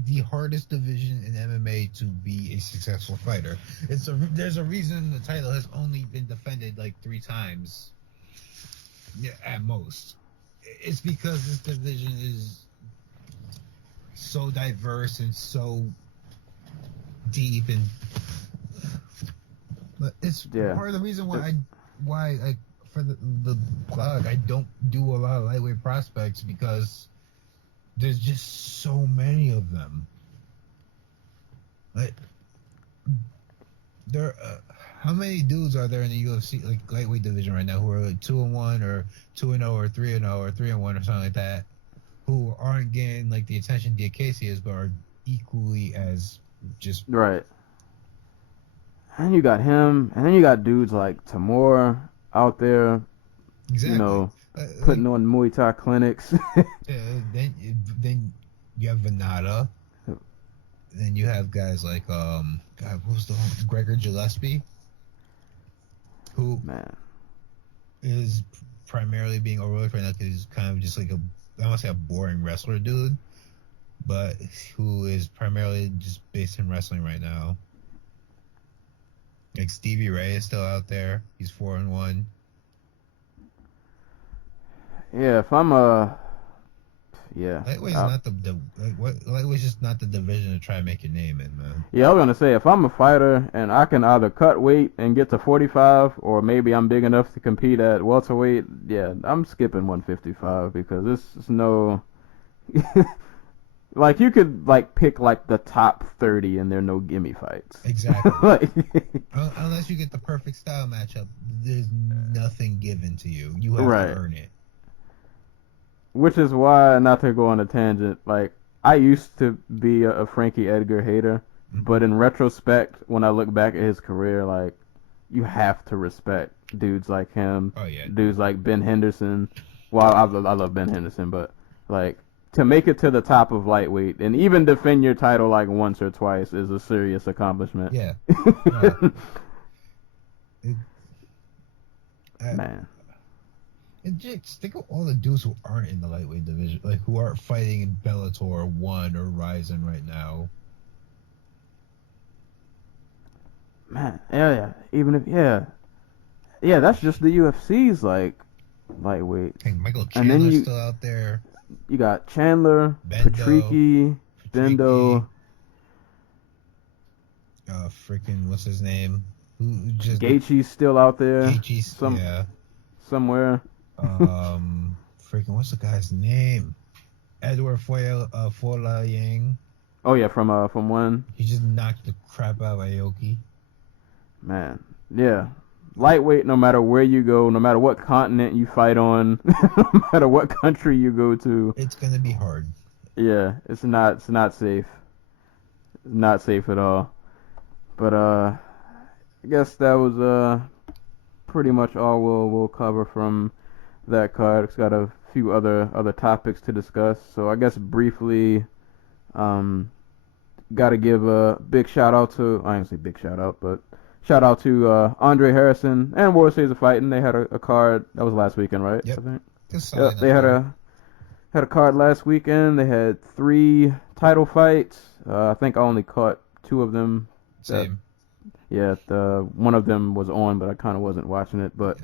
the hardest division in MMA to be a successful fighter. There's a reason the title has only been defended like 3 times, at most. It's because this division is so diverse and so deep, and it's part of the reason why I for the blog I don't do a lot of lightweight prospects, because there's just so many of them. Like, how many dudes are there in the UFC like lightweight division right now who are like 2-1 or 2-0 or 3-0 or 3-1 or something like that, who aren't getting like the attention Diakese is, but are equally as just right. And you got him, and then you got dudes like Tamor out there, exactly. You know, putting on Muay Thai clinics. Then you have Venata. Then you have guys like God, what was the one? Gregor Gillespie, who is primarily being overlooked right now because he's kind of just like I don't want to say a boring wrestler dude, but who is primarily just based in wrestling right now. Like Stevie Ray is still out there. He's 4-1. Yeah, if I'm Lightweight's not lightweight's just not the division to try and make your name in, man. Yeah, I was gonna say, if I'm a fighter and I can either cut weight and get to 45, or maybe I'm big enough to compete at welterweight, yeah, I'm skipping 155 because this is no. Like, you could like pick like the top 30 and there are no gimme fights. Exactly. Like, unless you get the perfect style matchup, there's nothing given to you. You have to earn it. Which is why, not to go on a tangent, like, I used to be a Frankie Edgar hater, but in retrospect, when I look back at his career, like, you have to respect dudes like him, dudes like Ben Henderson. Well, I love Ben Henderson, but, like, to make it to the top of lightweight and even defend your title like once or twice is a serious accomplishment. Yeah. Man. And just think of all the dudes who aren't in the lightweight division, like who aren't fighting in Bellator 1 or Ryzen right now. Man, yeah. Even if, that's just the UFC's, like, lightweight. Hey, Michael Chandler's still out there. You got Chandler, Patricky, Bendo. Freaking, what's his name? Gaethje's still out there. Gaethje's, somewhere. Freaking, what's the guy's name? Edward Fola Yang. Oh yeah, from one. He just knocked the crap out of Aoki. Man, yeah. Lightweight, no matter where you go, no matter what continent you fight on, no matter what country you go to, it's gonna be hard. Yeah, it's not safe. It's not safe at all. But I guess that was pretty much all we'll cover from that card. It's got a few other topics to discuss. So I guess briefly, got to give a big shout out to, I didn't say big shout out, but shout out to Andre Harrison and World Series of Fighting. They had a card that was last weekend, right? Yep. I think. Yep, they had a card last weekend. They had 3 title fights. I think I only caught 2 of them. Same. One of them was on, but I kind of wasn't watching it. But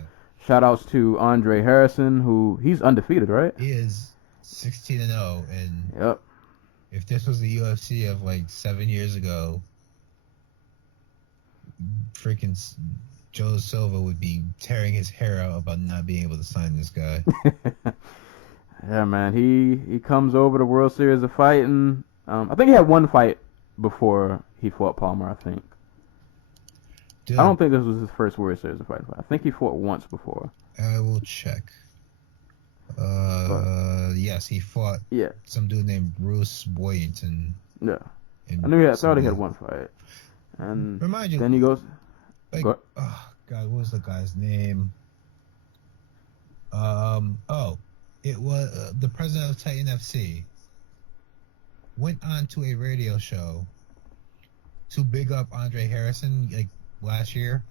shout outs to Andre Harrison, who he's undefeated, right? He is 16-0, and yep. If this was the UFC of like 7 years ago, freaking Joe Silva would be tearing his hair out about not being able to sign this guy. Yeah, man. He comes over to World Series of Fighting. I think he had one fight before he fought Palmer. I think. Dude, I don't think this was his first World Series of Fighting fight. I think he fought once before. I will check. Yes, he fought Yeah. some dude named Bruce Boyington. Yeah. in I thought he had some- one fight. And Remind you, then he goes. like, Go- oh God, what was the guy's name? It was the president of Titan FC went on to a radio show to big up Andre Harrison like last year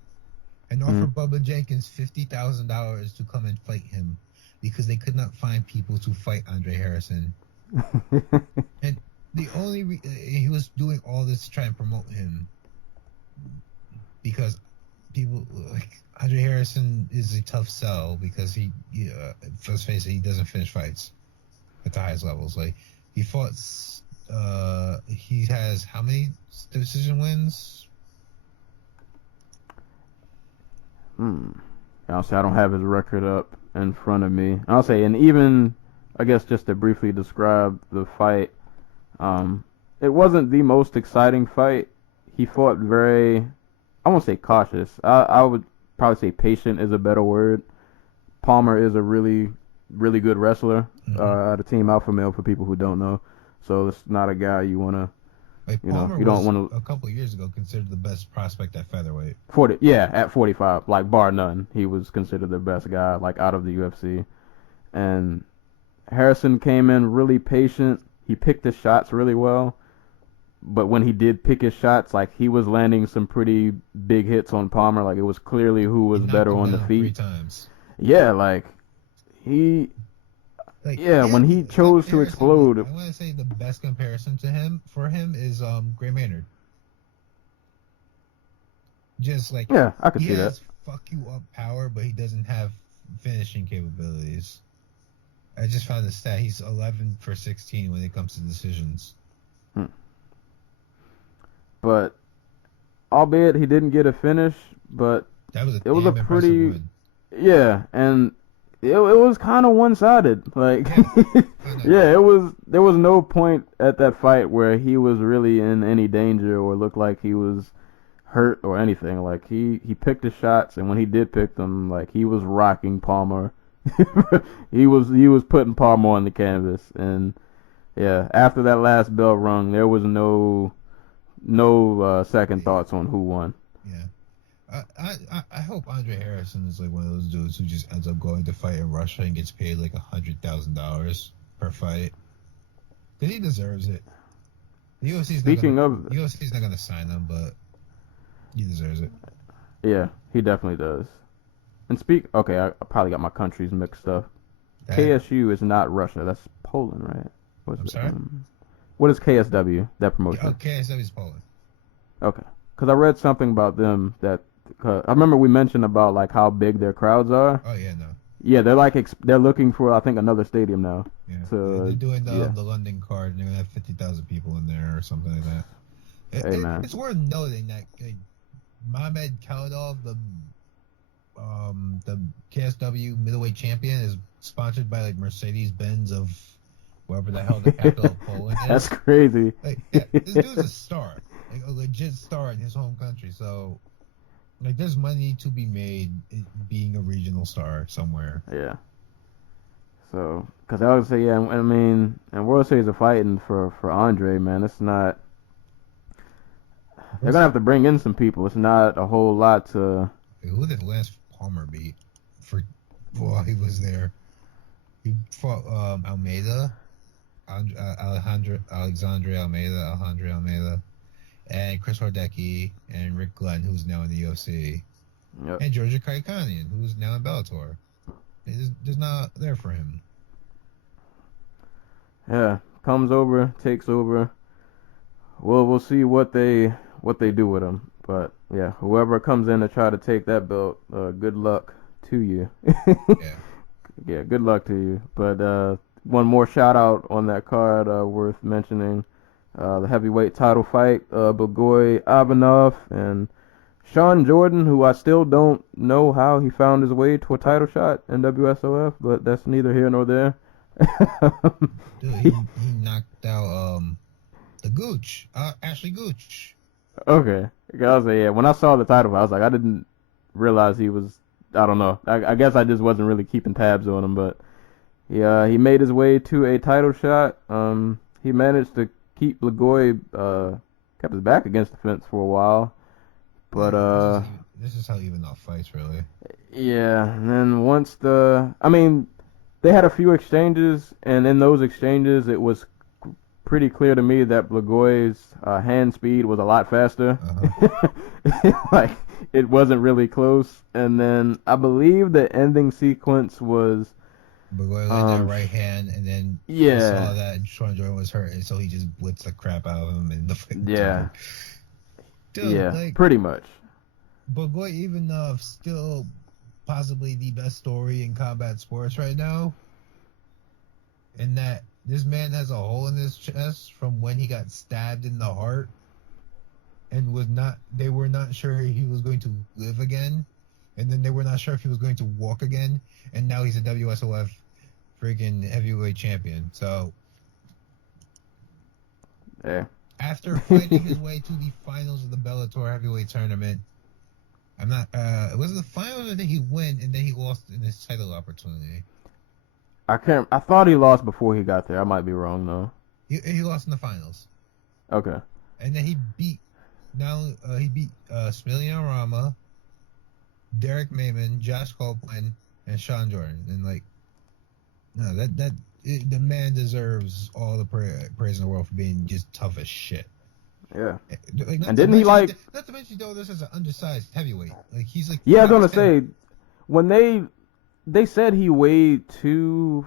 and offered Bubba Jenkins $50,000 to come and fight him because they could not find people to fight Andre Harrison. And the only he was doing all this to try and promote him because people like Andre Harrison is a tough sell because he let's face it, he doesn't finish fights at the highest levels. Like he fought, he has how many decision wins? I'll say I don't have his record up in front of me. I'll say, and even I guess just to briefly describe the fight, it wasn't the most exciting fight. He fought very, I won't say cautious. I would probably say patient is a better word. Palmer is a really, really good wrestler at a Team Alpha Male for people who don't know. So it's not a guy you want to, Like you know, Palmer you don't was want to. a couple of years ago considered the best prospect at featherweight. At 45, like bar none, he was considered the best guy, like out of the UFC. And Harrison came in really patient. He picked his shots really well. But when he did pick his shots, like he was landing some pretty big hits on Palmer. Like it was clearly who was He knocked better him on the down feet. 3 times. Yeah, like he. Like, Yeah, when he chose to Harrison, explode. I want to say the best comparison to him for him is Gray Maynard. Just like Yeah, I could he see has that. fuck you up power, but he doesn't have finishing capabilities. I just found the stat. He's 11 for 16 when it comes to decisions. But albeit he didn't get a finish, but That was it was a damn impressive pretty win. yeah, and it was kind of one-sided. Like I know. yeah, it was. There was no point at that fight where he was really in any danger or looked like he was hurt or anything. Like he picked his shots, and when he did pick them, like he was rocking Palmer. he was putting Palmer on the canvas, and yeah, after that last bell rung, there was no second thoughts on who won. Yeah. I hope Andre Harrison is like one of those dudes who just ends up going to fight in Russia and gets paid like $100,000 per fight. Because he deserves it. The UFC's not gonna sign him, but he deserves it. Yeah, he definitely does. And okay, I probably got my countries mixed up. That- KSU is not Russia. That's Poland, right? I'm sorry? What is KSW, that promotion? KSW's Poland. Okay. Because I read something about them that... I remember we mentioned about like how big their crowds are. Oh yeah, no. Yeah, they're like they're looking for, I think, another stadium now. Yeah. So, They're doing yeah. the London card and they're gonna have 50,000 people in there or something like that. Hey, man. It's worth noting that Mamed Khalidov, the KSW middleweight champion, is sponsored by like Mercedes-Benz of wherever the hell the capital of Poland is. That's crazy. Like, yeah, this dude's a star, like a legit star in his home country. So, like, there's money to be made being a regional star somewhere. Yeah. So, because I would say, yeah, I mean, and World Series of Fighting for Andre, man, it's not. They're gonna have to bring in some people. It's not a whole lot to. Who did Lance Palmer beat while he was there? He fought Almeida, Alejandro Almeida, and Chris Hordecki, and Rick Glenn, who's now in the UFC, Yep. and Georgia Kaikanian, who's now in Bellator. There's not there for him. Yeah, comes over, takes over. We'll see what they do with him. But yeah, whoever comes in to try to take that belt, good luck to you. Yeah. Yeah, good luck to you. But one more shout out on that card worth mentioning. The heavyweight title fight, Blagoy Ivanov, and Sean Jordan, who I still don't know how he found his way to a title shot in WSOF, but that's neither here nor there. Dude, he knocked out the Gooch, Ashley Gooch. Okay. I was like, yeah, when I saw the title, I was like, I didn't realize he was, I don't know. I guess I just wasn't really keeping tabs on him, but yeah, he made his way to a title shot. He managed to keep Blagoy, kept his back against the fence for a while, but This is how Ivanov fights, really. yeah, and then they had a few exchanges, and in those exchanges, it was pretty clear to me that Blagoy's hand speed was a lot faster. Like, it wasn't really close. And then I believe the ending sequence was Blagoy laid that right hand, and then he saw that Sean Jordan was hurt, and so he just blitzed the crap out of him in the fight. Yeah. Dude, Yeah, like, pretty much. Blagoy Ivanov still possibly the best story in combat sports right now. In that this man has a hole in his chest from when he got stabbed in the heart, and they were not sure he was going to live again, and then they were not sure if he was going to walk again, and now he's a WSOF freaking heavyweight champion. So Yeah. after fighting his way to the finals of the Bellator heavyweight tournament, it was the finals that he won, and then he lost in his title opportunity. I thought he lost before he got there. I might be wrong though. He lost in the finals. Okay. And then he beat Smilian Rama, Derek Mayman, Josh Copeland, and Sean Jordan. And the man deserves all the praise in the world for being just tough as shit. Yeah. And didn't he not to mention though, this is an undersized heavyweight. Like, he's like, yeah, I was gonna say, when they said he weighed 50.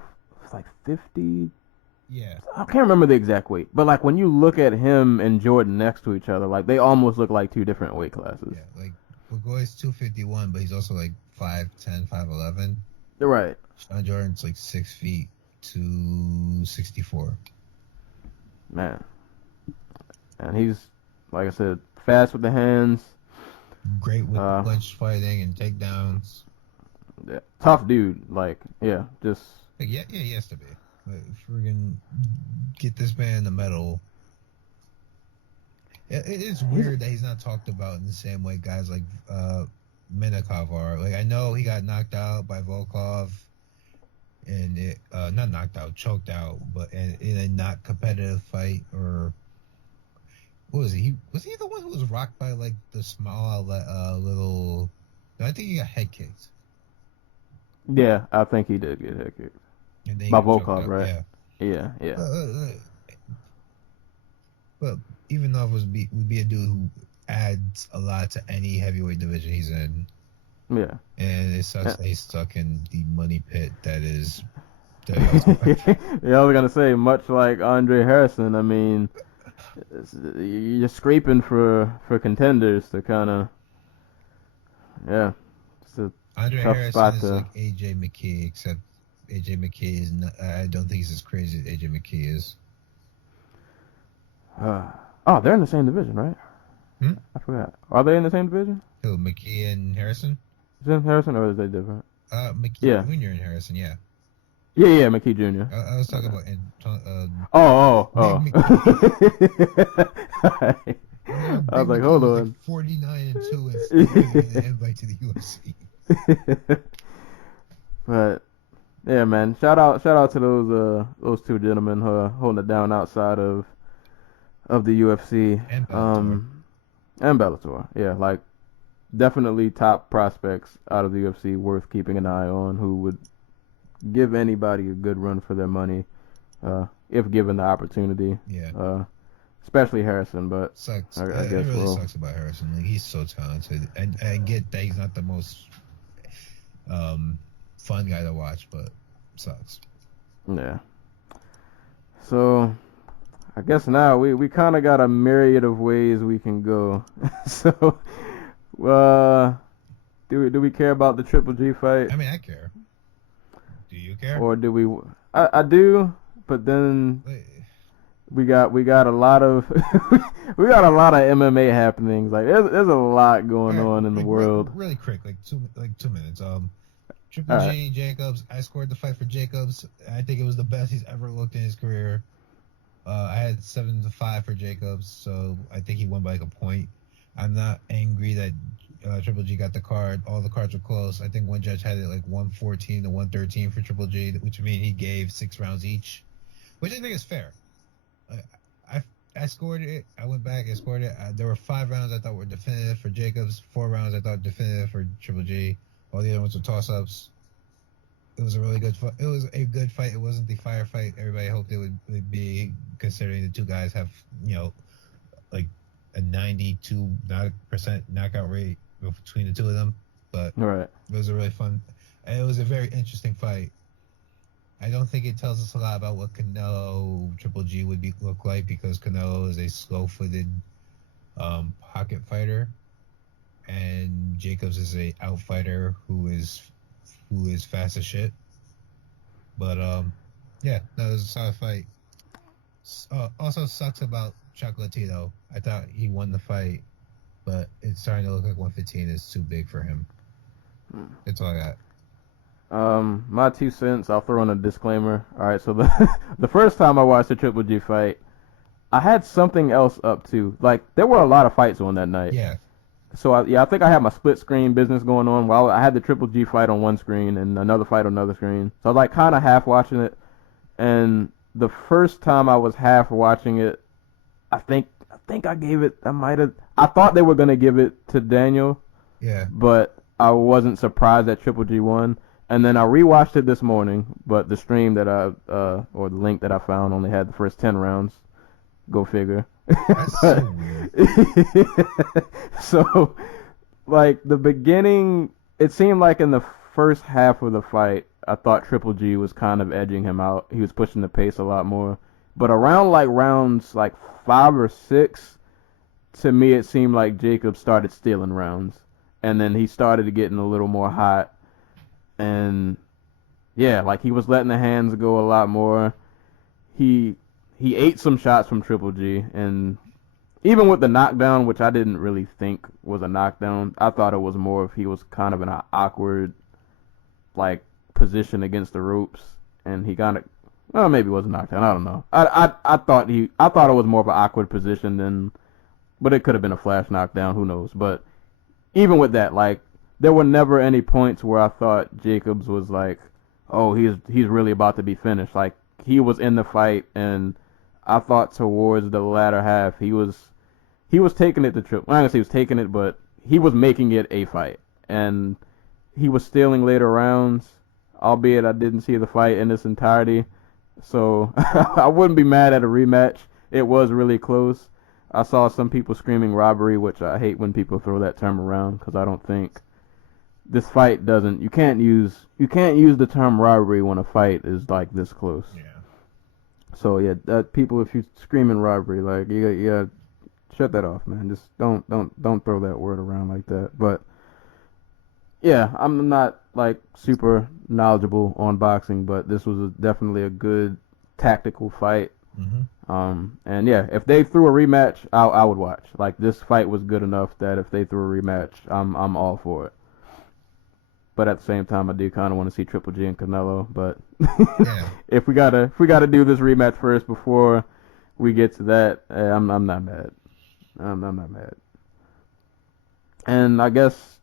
Yeah. I can't remember the exact weight, but like when you look at him and Jordan next to each other, like they almost look like two different weight classes. Yeah, like Blagoy's 251, but he's also like 5'10", 5'11". Right. Sean Jordan's like 6 feet, 264. Man. And he's, like I said, fast with the hands. Great with clinch fighting and takedowns. Yeah. Tough dude. Like, yeah, just. Like, yeah, he has to be. Like, friggin' get this man the medal. It is weird that he's not talked about in the same way guys like Minakov are. Like, I know he got knocked out by Volkov, and not knocked out, choked out, but in a not competitive fight. Or what was he? Was he the one who was rocked by like the small little? No, I think he got head kicked. Yeah, I think he did get head kicked. By Volkov, right? Yeah. But Ivanov would be a dude who adds a lot to any heavyweight division he's in. Yeah. And it sucks that he's stuck in the money pit that is. Yeah, I was gonna say, much like Andre Harrison. I mean, you're scraping for contenders to kind of. Yeah. It's a Andre tough Harrison spot is to. like AJ McKee, except AJ McKee is not. I don't think he's as crazy as AJ McKee is. They're in the same division, right? I forgot. Are they in the same division? Who, McKee and Harrison? Is it Harrison or is they different? McKee Jr. and Harrison, yeah. Yeah, McKee Jr. I was talking about. I was like, hold on. Like 49-2 and still getting an invite to the UFC. But yeah, man, shout out to those two gentlemen who are holding it down outside of the UFC and Bellator. Yeah, like definitely top prospects out of the UFC worth keeping an eye on, who would give anybody a good run for their money if given the opportunity. Yeah. Especially Harrison, but sucks. I guess it really sucks about Harrison. Like, he's so talented, and I get that he's not the most fun guy to watch, but sucks. Yeah. So I guess now we kind of got a myriad of ways we can go. So, do we care about the Triple G fight? I mean, I care. Do you care? Or do we? I do, but then we got a lot of we got a lot of MMA happenings. Like there's a lot going on in the world. Really quick, like 2 minutes. Triple All G right. Jacobs. I scored the fight for Jacobs. I think it was the best he's ever looked in his career. I had 7-5 for Jacobs, so I think he won by like a point. I'm not angry that Triple G got the card. All the cards were close. I think one judge had it like 114 to 113 for Triple G, which means he gave 6 rounds each, which I think is fair. I scored it. I went back and scored it. There were 5 rounds I thought were definitive for Jacobs. 4 rounds I thought definitive for Triple G. All the other ones were toss-ups. It was a really good fight. It was a good fight. It wasn't the fire fight everybody hoped it would be, considering the two guys have, like a 92% knockout rate between the two of them. But Right. it was a really fun. And it was a very interesting fight. I don't think it tells us a lot about what Canelo Triple G would look like, because Canelo is a slow-footed pocket fighter, and Jacobs is a out fighter who is fast as shit. But yeah, that was a solid fight. Also sucks about Chocolatito. I thought he won the fight, but it's starting to look like 115 is too big for him. That's all I got. My 2 cents, I'll throw in a disclaimer. All right, so the first time I watched the Triple G fight, I had something else up too. Like, there were a lot of fights on that night. Yeah. So, I think I had my split screen business going on while I had the Triple G fight on one screen and another fight on another screen. So, I was like kind of half watching it. And the first time I was half watching it, I think I gave it, I thought they were going to give it to Daniel. Yeah. But I wasn't surprised that Triple G won. And then I rewatched it this morning, but the stream that or the link that I found only had the first 10 rounds. Go figure. That's so weird. So, like, the beginning, it seemed like in the first half of the fight, I thought Triple G was kind of edging him out. He was pushing the pace a lot more. But around, like, rounds, like, 5 or 6, to me, it seemed like Jacob started stealing rounds. And then he started getting a little more hot. And, yeah, like, he was letting the hands go a lot more. He ate some shots from Triple G, and even with the knockdown, which I didn't really think was a knockdown, I thought it was more if he was kind of in an awkward, like, position against the ropes, and he kind of, well, maybe it was a knockdown, I don't know. I thought it was more of an awkward position but it could have been a flash knockdown, who knows. But even with that, like, there were never any points where I thought Jacobs was like, oh, he's really about to be finished. Like, he was in the fight, and I thought towards the latter half he was taking it to Triple. I'm not gonna say he was taking it, but he was making it a fight, and he was stealing later rounds. Albeit I didn't see the fight in its entirety, so I wouldn't be mad at a rematch. It was really close. I saw some people screaming robbery, which I hate when people throw that term around, because I don't think this fight doesn't. You can't use the term robbery when a fight is like this close. Yeah. So yeah, people, if you screaming robbery, like you gotta shut that off, man. Just don't throw that word around like that. But yeah, I'm not like super knowledgeable on boxing, but this was definitely a good tactical fight. Mm-hmm. And yeah, if they threw a rematch, I would watch. Like, this fight was good enough that if they threw a rematch, I'm all for it. But at the same time, I do kind of want to see Triple G and Canelo. But Yeah. if we gotta do this rematch first before we get to that, I'm not mad. I'm not mad. And I guess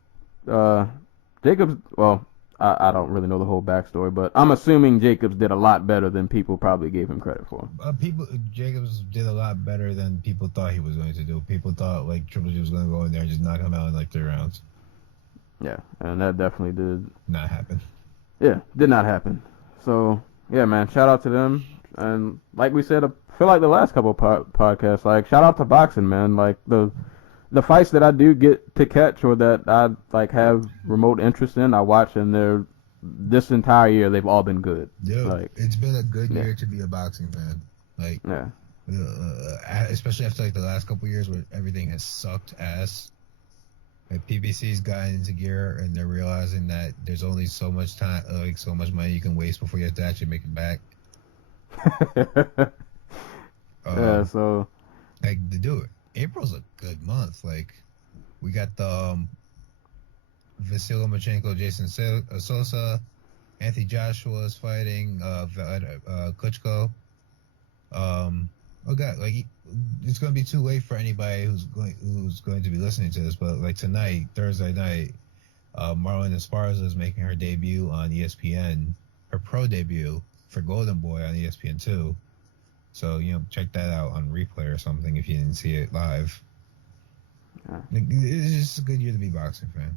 Jacobs. Well, I don't really know the whole backstory, but I'm assuming Jacobs did a lot better than people probably gave him credit for. Jacobs did a lot better than people thought he was going to do. People thought like Triple G was going to go in there and just knock him out in like 3 rounds. Yeah, and that definitely did not happen. Yeah, did not happen. So yeah, man, shout out to them. And like we said, I feel like the last couple of podcasts, like, shout out to boxing, man. Like, the fights that I do get to catch or that I like have remote interest in, I watch, and this entire year they've all been good. Yeah, like, it's been a good year to be a boxing fan. Like, yeah, especially after like the last couple of years where everything has sucked ass. Like, PBC's gotten into gear, and they're realizing that there's only so much time, like so much money you can waste before you have to actually make it back. So like April's a good month. Like we got the Vasily Lomachenko, Jason Sosa, Anthony Joshua is fighting Klitschko. Oh god, like it's gonna be too late for anybody who's going to be listening to this, but like tonight, Thursday night, Marlon Esparza is making her debut on ESPN, her pro debut for Golden Boy on ESPN2. So check that out on replay or something if you didn't see it live. Like, it's just a good year to be a boxing fan.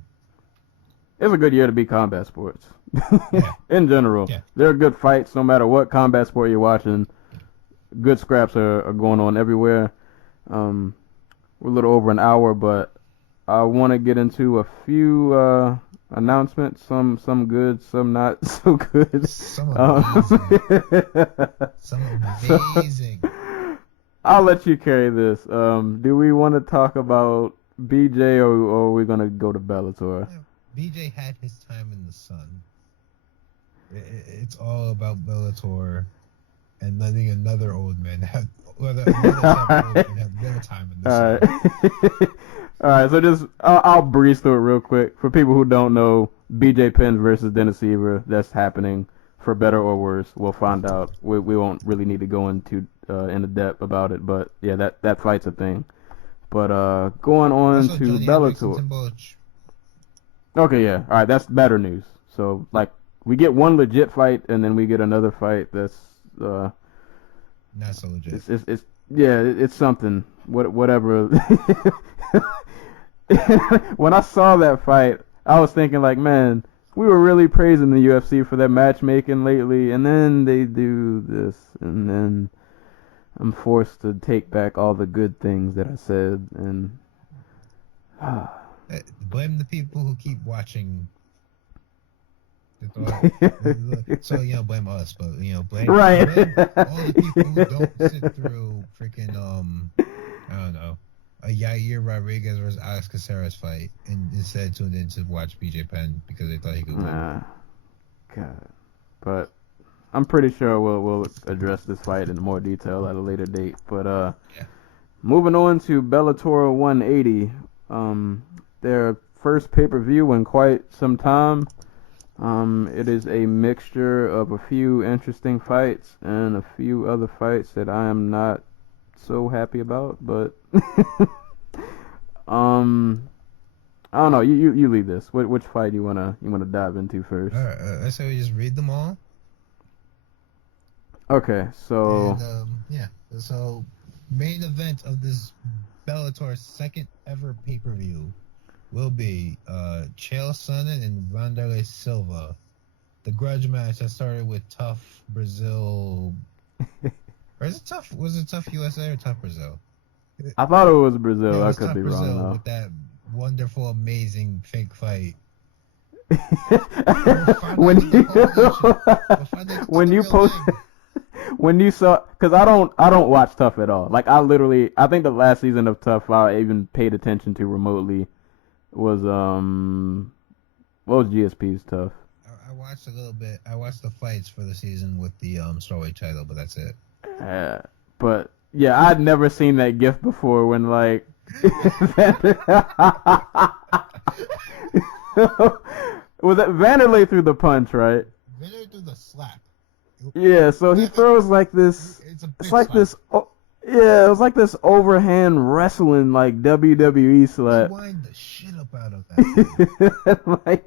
it's a good year to be combat sports. Yeah. In general, Yeah. there are good fights no matter what combat sport you're watching. Good scraps are going on everywhere. We're a little over an hour, but I want to get into a few announcements. Some good, some not so good. Some amazing. Some amazing. I'll let you carry this. Do we want to talk about BJ or are we gonna go to Bellator? BJ had his time in the sun. It's all about Bellator and letting another old man have their time in the sun. All right. So just I'll breeze through it real quick for people who don't know. BJ Penn versus Dennis Seaver. That's happening for better or worse. We'll find out. We won't really need to go into the depth about it, but yeah, that fight's a thing. But going on Also, to Johnny Bellator. Okay, yeah. All right, that's better news. So like we get one legit fight and then we get another fight that's Not so legit. It's something. Whatever. When I saw that fight, I was thinking like, man, we were really praising the UFC for their matchmaking lately, and then they do this, and then I'm forced to take back all the good things that I said, and blame the people who keep watching. So blame us, but blame right. Blame all the people who don't sit through freaking I don't know, a Yair Rodriguez versus Alex Caceres fight and instead tuned in to watch BJ Penn because they thought he could win. God, but I'm pretty sure we'll address this fight in more detail at a later date. But moving on to Bellator 180, their first pay-per-view in quite some time. It is a mixture of a few interesting fights and a few other fights that I am not so happy about, but I don't know. You lead this. Which fight you wanna dive into first? All right, I say we just read them all. Okay, so so main event of this Bellator's second ever pay-per-view will be Chael Sonnen and Wanderlei Silva. The grudge match that started with Tough Brazil. Or is it Tough? Was it Tough USA or Tough Brazil? I thought it was Brazil. Yeah, it was I could Tough be Brazil wrong though. with that wonderful, amazing fake fight. when you post. When you saw, because I don't watch Tough at all. Like I think the last season of Tough I even paid attention to remotely was what was GSP's Tough? I watched a little bit. I watched the fights for the season with the strawweight title, but that's it. But yeah, I'd never seen that gif before when like was that Vanderlei threw the punch, right? Vanderlei threw the slap. Yeah, so he throws like this. It's like this. Yeah, it was like this overhand wrestling like WWE slap. He whined the shit up out of that. Like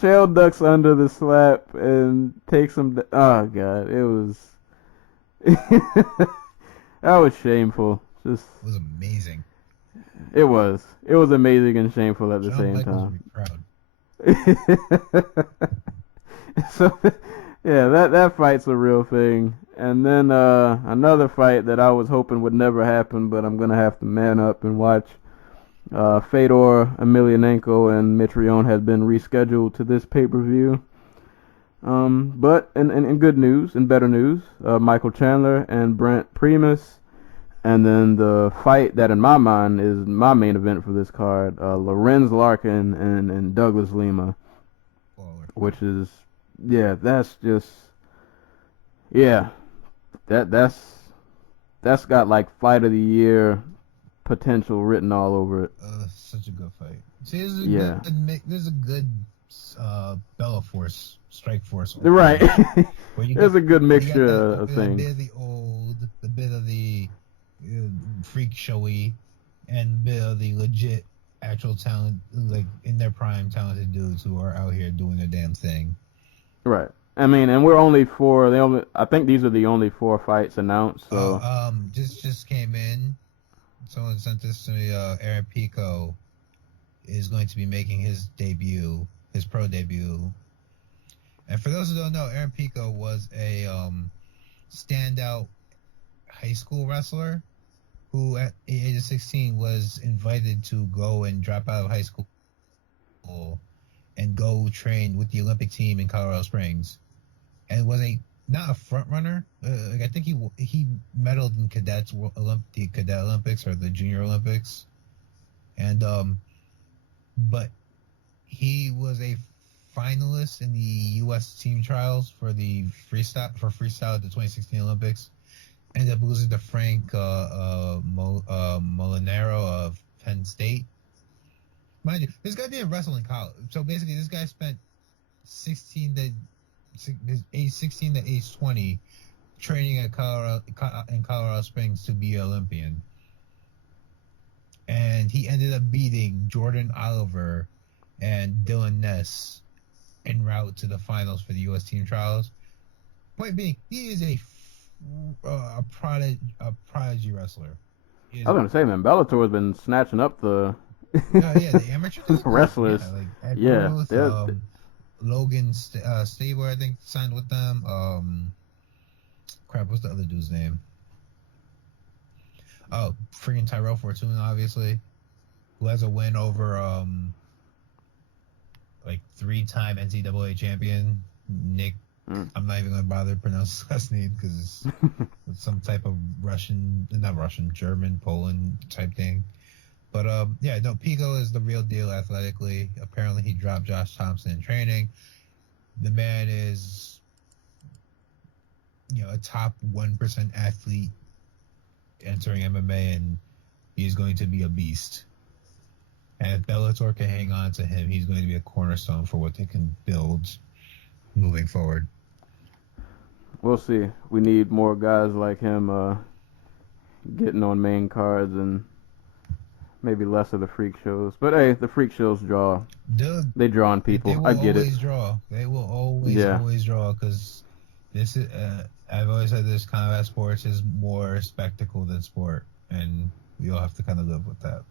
Chael ducks under the slap and takes him. Oh god, it was. That was shameful. Just. It was amazing. It was. It was amazing and shameful at the Shawn same Michaels time. would be proud. So. Yeah, that fight's a real thing. And then another fight that I was hoping would never happen, but I'm going to have to man up and watch. Fedor Emelianenko and Mitrione has been rescheduled to this pay-per-view. But in good news, in better news, Michael Chandler and Brent Primus. And then the fight that in my mind is my main event for this card, Lorenz Larkin and Douglas Lima. Which is... Yeah, that's just, yeah, that's that's got like fight of the year potential written all over it. Such a good fight. See, there's a Yeah. there's a good Bella Force, Strike Force. Right. Where you There's a good you mixture got of that things. bit of the old, the bit of the freak showy, and the bit of the legit, actual talent, like in their prime, talented dudes who are out here doing their damn thing. Right. I mean, and we're only four. I think these are the only 4 fights announced. So. Just came in. Someone sent this to me. Aaron Pico is going to be making his debut, his pro debut. And for those who don't know, Aaron Pico was a standout high school wrestler who, at the age of 16, was invited to go and drop out of high school and go train with the Olympic team in Colorado Springs, and was not a front runner. I think he medaled in cadets, the Cadet Olympics or the Junior Olympics, and but he was a finalist in the U.S. team trials for the freestyle at the 2016 Olympics. Ended up losing to Frank Molinaro of Penn State. Mind you, this guy didn't wrestle in college. So basically, this guy spent age 16 to age 20 training at Colorado Springs to be an Olympian. And he ended up beating Jordan Oliver and Dylan Ness en route to the finals for the U.S. team trials. Point being, he is a prodigy wrestler. I was gonna say, man, Bellator has been snatching up the the amateur wrestlers. Yeah, like Ed Yeah, Growth, Logan Stabler, I think, signed with them. What's the other dude's name? Oh, freaking Tyrell Fortune, obviously, who has a win over like 3-time NCAA champion Nick. I'm not even gonna bother pronounce his last name because it's some type of German, Poland type thing. But Pico is the real deal athletically. Apparently, he dropped Josh Thompson in training. The man is, a top 1% athlete entering MMA, and he's going to be a beast. And if Bellator can hang on to him, he's going to be a cornerstone for what they can build moving forward. We'll see. We need more guys like him getting on main cards and maybe less of the freak shows. But hey, the freak shows draw. Dude, they draw on people. I get it. They will always draw because this is. I've always said this, combat sports is more spectacle than sport, and we all have to kind of live with that.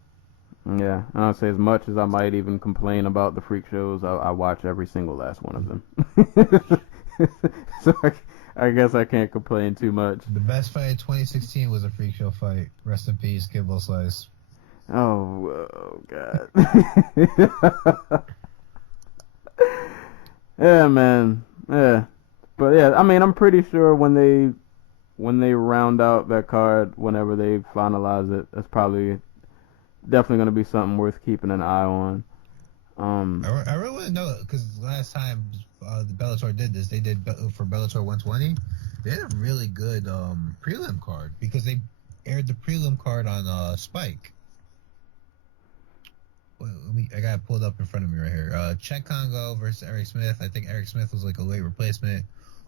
Yeah, I would say as much as I might even complain about the freak shows, I watch every single last one of them. So I guess I can't complain too much. The best fight in 2016 was a freak show fight. Rest in peace, Kibble Slice. Oh God. Yeah, man. Yeah. But yeah, I mean, I'm pretty sure when they round out that card, whenever they finalize it, that's probably definitely going to be something worth keeping an eye on. I really want to know, because last time the Bellator did this, they did for Bellator 120. They had a really good prelim card because they aired the prelim card on Spike. I got it pulled up in front of me right here. Czech Congo versus Eric Smith. I think Eric Smith was like a late replacement,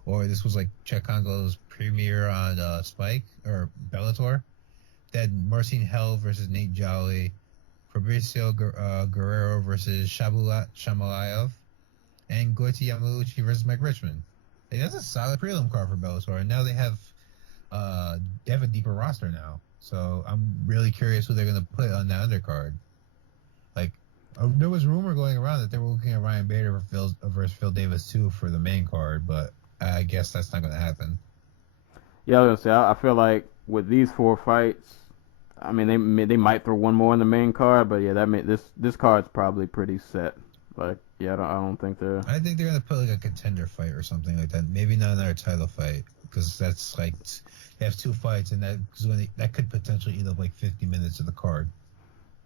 or this was like Czech Congo's premiere on Spike or Bellator. They had Marcin Hell versus Nate Jolly, Fabricio Guerrero versus Shamalayev, and Goiti Yamauchi versus Mike Richmond. Hey, that's a solid prelim card for Bellator, and now they have a deeper roster now. So I'm really curious who they're going to put on that undercard. Like, there was rumor going around that they were looking at Ryan Bader versus Phil Davis too for the main card, but I guess that's not going to happen. Yeah, I was gonna say, I feel like with these 4 fights, I mean, they might throw one more in the main card, but yeah, this card's probably pretty set. Like, yeah, I don't think they're. I think they're gonna put like a contender fight or something like that. Maybe not another title fight, because that's like they have 2 fights, and that could potentially eat up like 50 minutes of the card.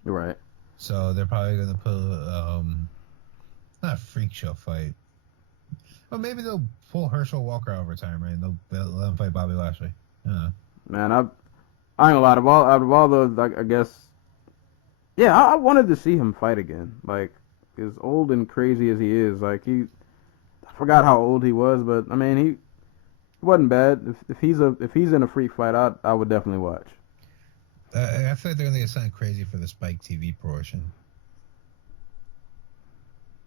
Right. So they're probably gonna put not a freak show fight, but maybe they'll pull Herschel Walker out of retirement and they'll let him fight Bobby Lashley. Man, I ain't gonna lie. Out of all those, like, I guess, yeah, I wanted to see him fight again. Like, as old and crazy as he is, like I forgot how old he was, but I mean, he wasn't bad. If he's in a free fight, I would definitely watch. I feel like they're gonna get something crazy for the Spike TV portion.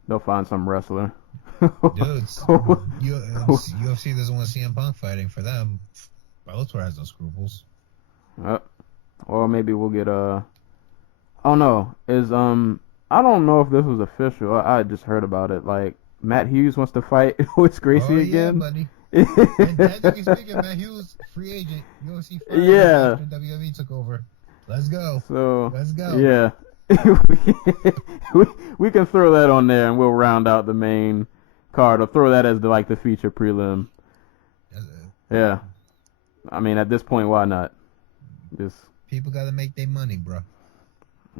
They'll find some wrestler. Dudes, UFC doesn't want CM Punk fighting for them. Bellator has no scruples. Or maybe we'll get oh no, I don't know if this was official. I just heard about it. Like Matt Hughes wants to fight with Gracie again. Buddy. And technically speaking, Matt Hughes, free agent, UFC fired after WWE took over. Let's go. Let's go. Yeah. we can throw that on there and we'll round out the main card or throw that as the feature prelim. Yeah. I mean, at this point, why not? Just people got to make their money, bro.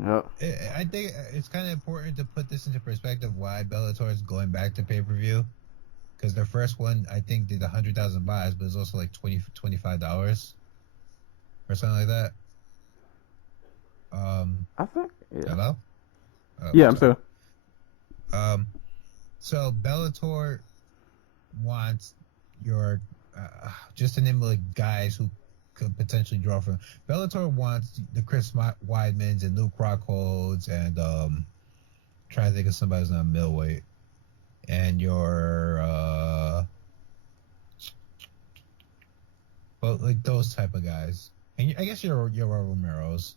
Yep. I think it's kind of important to put this into perspective why Bellator is going back to pay-per-view. Because their first one, I think, did 100,000 buys, but it's also like $25 or something like that. I think. Yeah. Hello? Yeah, I'm sorry. So Bellator wants your just to name like guys who could potentially draw from. Bellator wants the Chris Weidmans and Luke Rockholds and trying to think of somebody who's not middleweight. And your well, like those type of guys, and I guess your Romero's,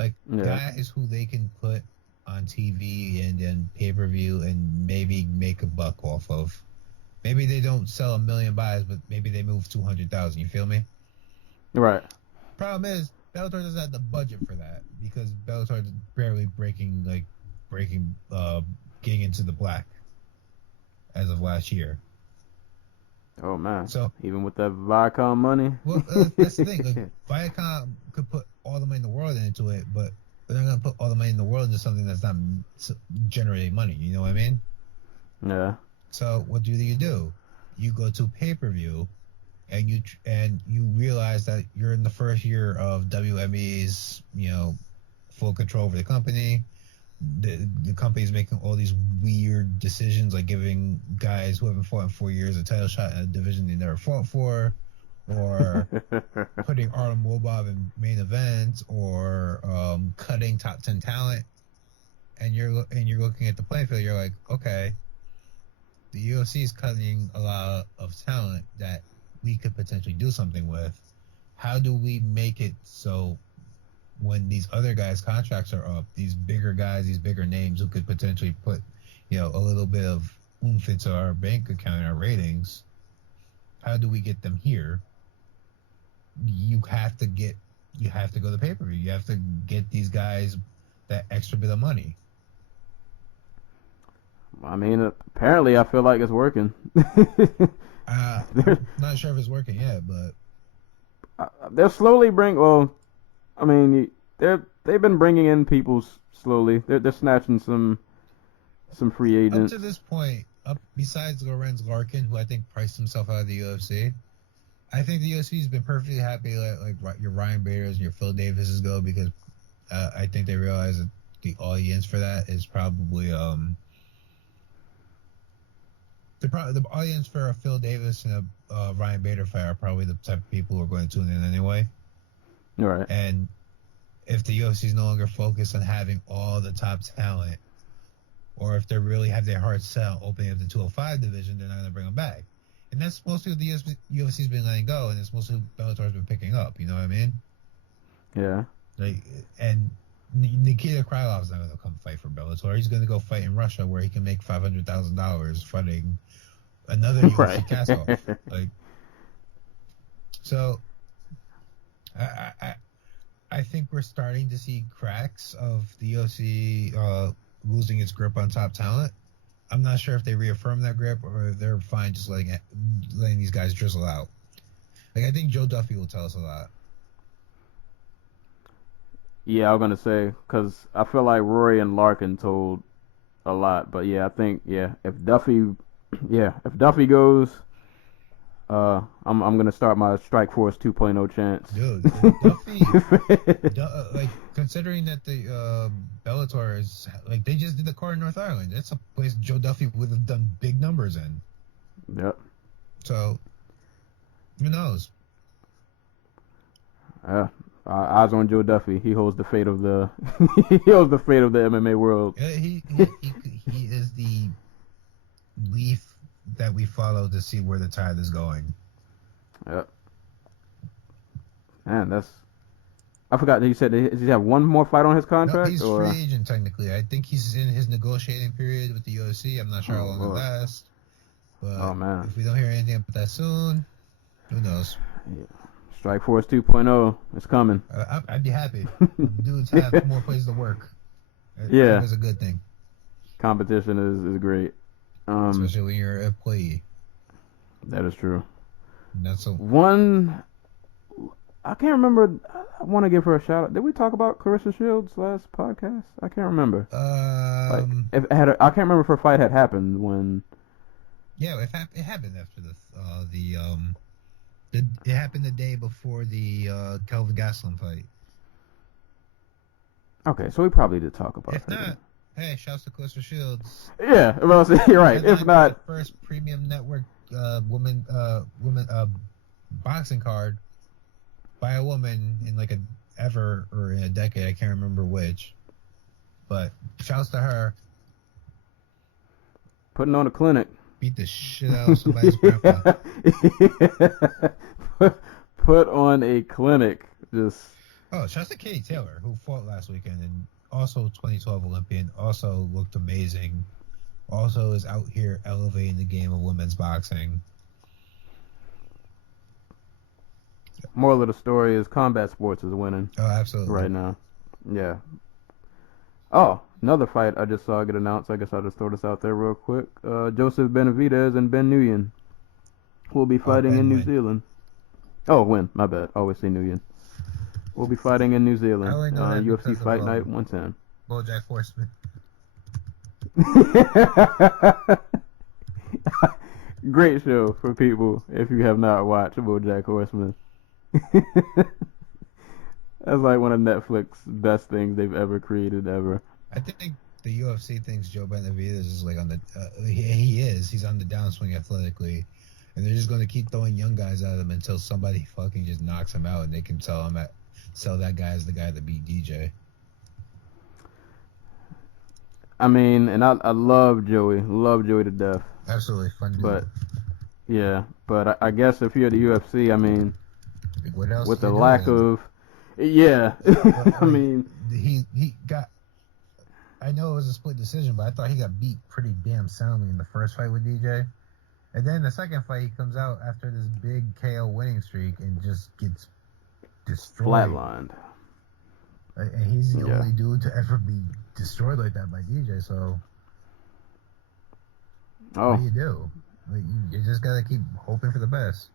like guys who they can put on TV and then pay-per-view and maybe make a buck off of. Maybe they don't sell 1 million buys, but maybe they move 200,000. You feel me? Right. Problem is, Bellator doesn't have the budget for that because Bellator is barely breaking, getting into the black as of last year. Oh man! So even with that Viacom money, well, that's the thing. Like, Viacom could put all the money in the world into it, but they're not gonna put all the money in the world into something that's not generating money. You know what I mean? Yeah. So what do? You go to pay-per-view, and you realize that you're in the first year of WME's full control over the company. The company's making all these weird decisions, like giving guys who haven't fought in 4 years a title shot in a division they never fought for, or putting Artem Lobov in main events, or cutting top 10 talent. And you're looking at the playing field. You're like, okay, the UFC is cutting a lot of talent that we could potentially do something with. How do we make it so when these other guys' contracts are up, these bigger guys, these bigger names who could potentially put, a little bit of oomph into our bank account, our ratings, how do we get them here? You have to go to pay-per-view. You have to get these guys that extra bit of money. I mean, apparently, I feel like it's working. Not sure if it's working yet, but they're slowly Well, I mean, they've been bringing in people slowly. They're snatching some free agents. Up to this point, besides Lorenz Larkin, who I think priced himself out of the UFC, I think the UFC's been perfectly happy like your Ryan Bader's and your Phil Davis's go, because I think they realize that the audience for that is probably the audience for a Phil Davis and a Ryan Bader fight are probably the type of people who are going to tune in anyway. Right. And if the UFC is no longer focused on having all the top talent, or if they really have their heart set on opening up the 205 division, they're not going to bring them back. And that's mostly what the UFC's been letting go, and it's mostly what Bellator's been picking up. You know what I mean? Yeah. And Nikita Krylov's not going to come fight for Bellator. He's going to go fight in Russia, where he can make $500,000 fighting another UFC cast-off. So I think we're starting to see cracks of the UFC losing its grip on top talent. I'm not sure if they reaffirm that grip or if they're fine just letting these guys drizzle out. I think Joe Duffy will tell us a lot. Yeah, I was gonna say, because I feel like Rory and Larkin told a lot, but yeah, I think if Duffy goes, I'm gonna start my Strike Force 2.0 chance. Dude, Duffy, like considering that the Bellator is like they just did the card in North Ireland. That's a place Joe Duffy would have done big numbers in. Yep. So who knows? Eyes on Joe Duffy. He holds the fate of the he holds the fate of the MMA world. Yeah, he is the leaf that we follow to see where the tide is going. Yep. Man, I forgot that you said does he have one more fight on his contract? No, he's or? free agent technically. I think he's in his negotiating period with the UFC. I'm not sure how long it lasts. But Oh man. if we don't hear anything about that soon, who knows? Yeah. Strike Force 2.0 is coming. I'd be happy. Dudes have more places to work. Yeah. That's a good thing. Competition is great. Especially when you're an employee. That is true. That's One, I can't remember. I want to give her a shout out. Did we talk about Clarissa Shields last podcast? I can't remember. I can't remember if her fight had happened when. Yeah, it happened after it happened the day before the Kelvin Gastelum fight. Okay, so we probably did talk about. If not, hey, shouts to Clarissa Shields. Yeah, well, you're right. If not, first premium network woman boxing card by a woman in like in a decade. I can't remember which, but shouts to her. Putting on a clinic. Beat the shit out of somebody's grandpa. Put on a clinic. Just. Oh, shouts to Katie Taylor, who fought last weekend and also 2012 Olympian, also looked amazing. Also is out here elevating the game of women's boxing. Moral of the story is combat sports is winning. Oh, absolutely. Right now. Yeah. Oh, another fight I just saw get announced. I guess I'll just throw this out there real quick. Joseph Benavidez and Ben Nguyen will be fighting in New Zealand. Oh, win. My bad. Always say Nguyen. We'll be fighting in New Zealand. UFC Fight Night 110. BoJack Horseman. Great show for people if you have not watched BoJack Horseman. That's like one of Netflix's best things they've ever created ever. I think the UFC thinks Joe Benavidez is like on the he's on the downswing athletically, and they're just going to keep throwing young guys at him until somebody fucking just knocks him out and they can sell that guy as the guy that beat DJ. I mean, and I love Joey to death. Absolutely fun dude. But yeah, but I guess if you're the UFC, I mean, what else with the lack of, yeah, I mean, he got. I know it was a split decision, but I thought he got beat pretty damn soundly in the first fight with DJ, and then the second fight he comes out after this big KO winning streak and just gets destroyed. Flatlined. And he's the only dude to ever be destroyed like that by DJ. So, what do you do? Like, you just gotta keep hoping for the best.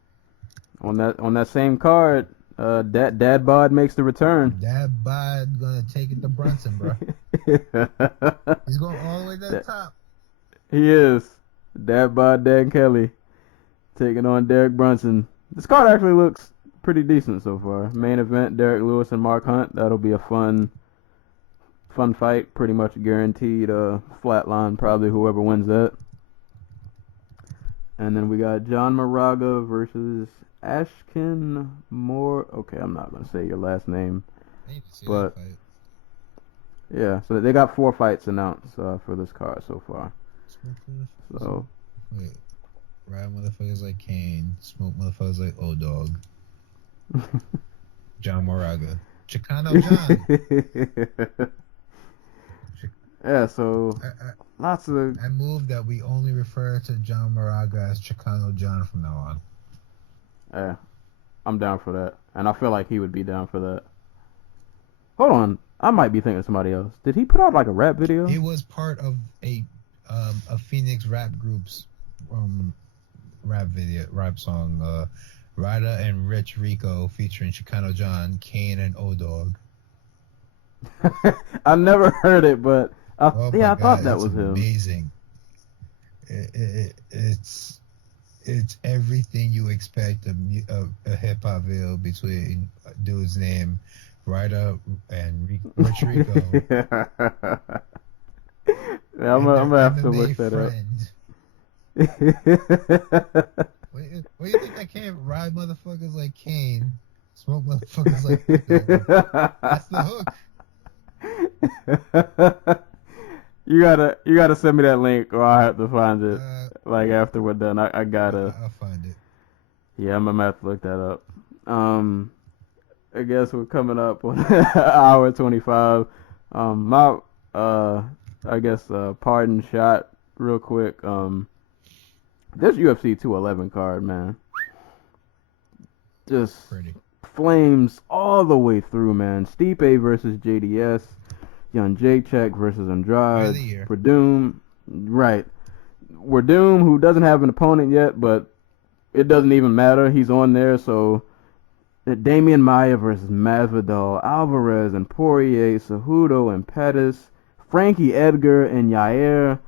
On that same card, Dad Bod makes the return. Dad Bod gonna take it to Brunson, bro. He's going all the way to the top. He is. Dad Bod, Dan Kelly taking on Derek Brunson. This card actually looks pretty decent so far. Main event, Derek Lewis and Mark Hunt. That'll be a fun fight. Pretty much guaranteed flatline, probably whoever wins that. And then we got John Moraga versus Ashkin Moore. Okay, I'm not going to say your last name. But yeah, so they got 4 fights announced for this card so far. So wait, ride motherfuckers like Kane, smoke motherfuckers like O-Dog. John Moraga. Chicano John. Yeah, so lots of... I move that we only refer to John Moraga as Chicano John from now on. Yeah, I'm down for that. And I feel like he would be down for that. Hold on. I might be thinking of somebody else. Did he put out like a rap video? He was part of a Phoenix rap group's rap song, Rada and Rich Rico featuring Chicano John, Kane, and O-Dog. I never heard it, but I thought that was him. Amazing. It's It's everything you expect a hip hop video between a dude's name, Ryder and Rich Rico, Yeah, I'm and their gonna have to MMA look that up. friend. What do you think? I can't ride motherfuckers like Kane, smoke motherfuckers like Rico. That's the hook. You gotta send me that link, or I have to find it. Uh, Like after we're done, I gotta. I'll find it. Yeah, I'm gonna have to look that up. I guess we're coming up on hour 25. My I guess pardon shot real quick. This UFC 211 card, man, just Pretty. flames all the way through, man. Stipe versus JDS, Young Jacek versus Fight of Andrade, the year. Verdum, right? Verdum, who doesn't have an opponent yet, but it doesn't even matter. He's on there, so Damian Maia versus Masvidal, Alvarez and Poirier, Cejudo and Pettis, Frankie Edgar and Yair.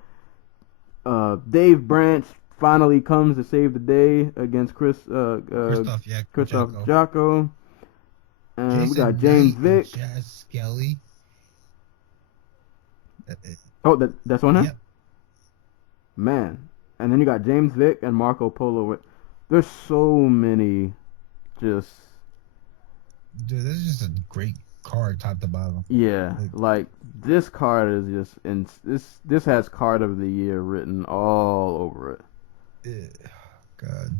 Dave Branch finally comes to save the day against Christoph Christoph Jacko. Jocko. And we Jason got James Knight Vick. and Chaz Skelly. Oh, that's on him? Yep. Man. And then you got James Vick and Marco Polo. There's so many just, Dude, this is just a great card, top to bottom. yeah, like this card is just, and this has card of the year written all over it. God.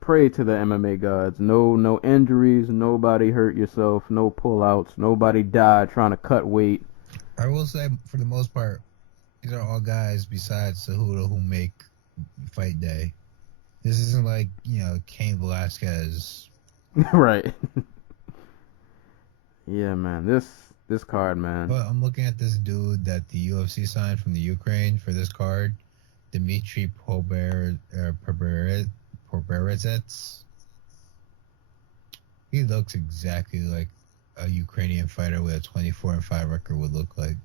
Pray to the MMA gods. No injuries, nobody hurt yourself, no pullouts, nobody died trying to cut weight. I will say, for the most part, these are all guys besides Cejudo who make fight day. This isn't like, Cain Velasquez. Right. Yeah, man. This card, man. But I'm looking at this dude that the UFC signed from the Ukraine for this card, Dmitry Poberezets. He looks exactly like a Ukrainian fighter with a 24-5 record would look like.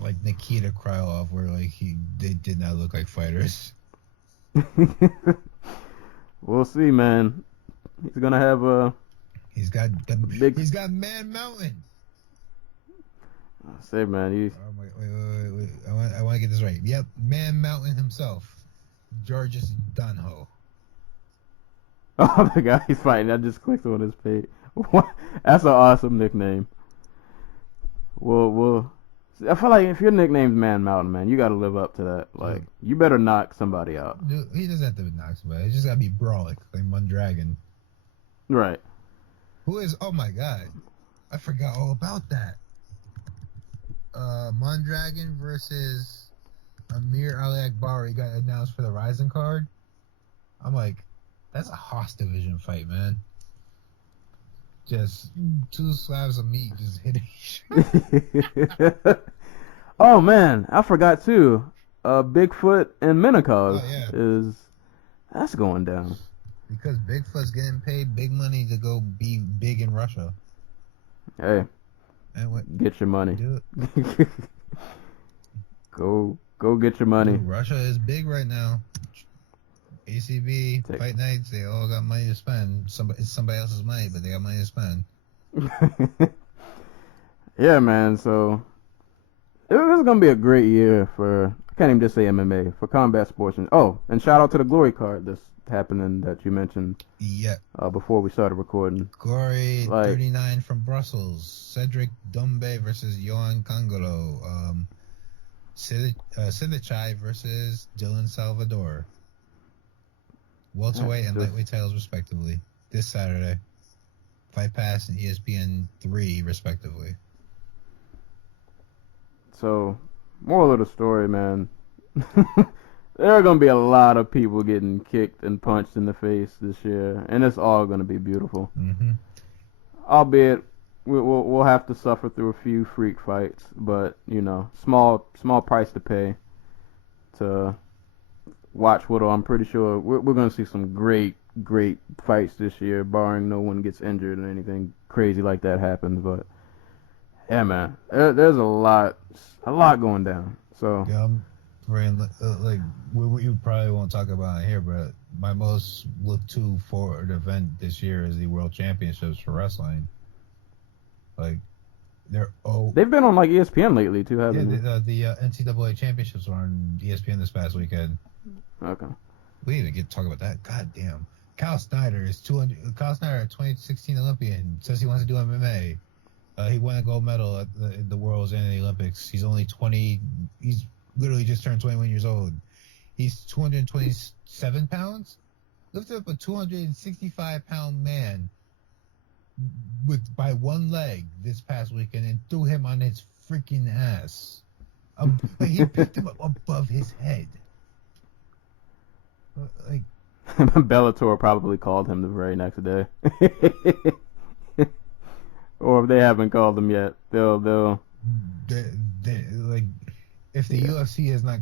Like Nikita Krylov, where they did not look like fighters. We'll see, man. He's gonna have a. He's got Man Mountain. Say, man, he's. Oh my, wait. I want to get this right. Yep, Man Mountain himself, Georges Dunho. Oh, the guy he's fighting. I just clicked on his page. That's an awesome nickname. We'll. I feel like if your nickname's Man Mountain, man, you got to live up to that. Like, you better knock somebody out. Dude, he doesn't have to knock somebody. He just got to be brawling like Mondragon. Right. Who is? Oh my God, I forgot all about that. Mondragon versus Amir Ali Akbari got announced for the Rising card. I'm like, that's a Haas division fight, man. Just 2 slabs of meat just hitting each other. Oh man, I forgot too. Bigfoot and Minikov that's going down. Because Bigfoot's getting paid big money to go be big in Russia. Hey, And what? get your money. Dude, Go get your money. dude, Russia is big right now. ACB, Fight Nights, they all got money to spend. It's somebody else's money, but they got money to spend. Yeah, man. So this is gonna be a great year for. I can't even just say MMA for combat sports. And shout out to the Glory card that's happening that you mentioned. Yeah. Before we started recording. Glory 39 from Brussels. Cedric Dumbe versus Johan Cangolo. Sidichai versus Dylan Salvador. Welterweight and lightweight titles respectively. This Saturday. Fight Pass and ESPN 3 respectively. So, moral of the story, man. There are gonna be a lot of people getting kicked and punched in the face this year, and it's all gonna be beautiful. Mm-hmm. Albeit, we'll have to suffer through a few freak fights, but small price to pay to watch what I'm pretty sure we're gonna see some great fights this year, barring no one gets injured or anything crazy like that happens. But yeah, man, there's a lot going down. So Yeah, like we probably won't talk about it here, but my most looked to forward event this year is the World Championships for wrestling. Like they've been on like ESPN lately too, haven't they? The NCAA championships were on ESPN this past weekend. Okay. We didn't get to talk about that. God damn. Kyle Snyder is 200. Kyle Snyder, 2016 Olympian, says he wants to do MMA. He won a gold medal at the Worlds and the Olympics. He's only 20. He's literally just turned 21 years old. He's 227 pounds. Lifted up a 265-pound man by one leg this past weekend and threw him on his freaking ass. He picked him up above his head. Like Bellator probably called him the very next day. Or if they haven't called him yet, they'll like if the UFC has not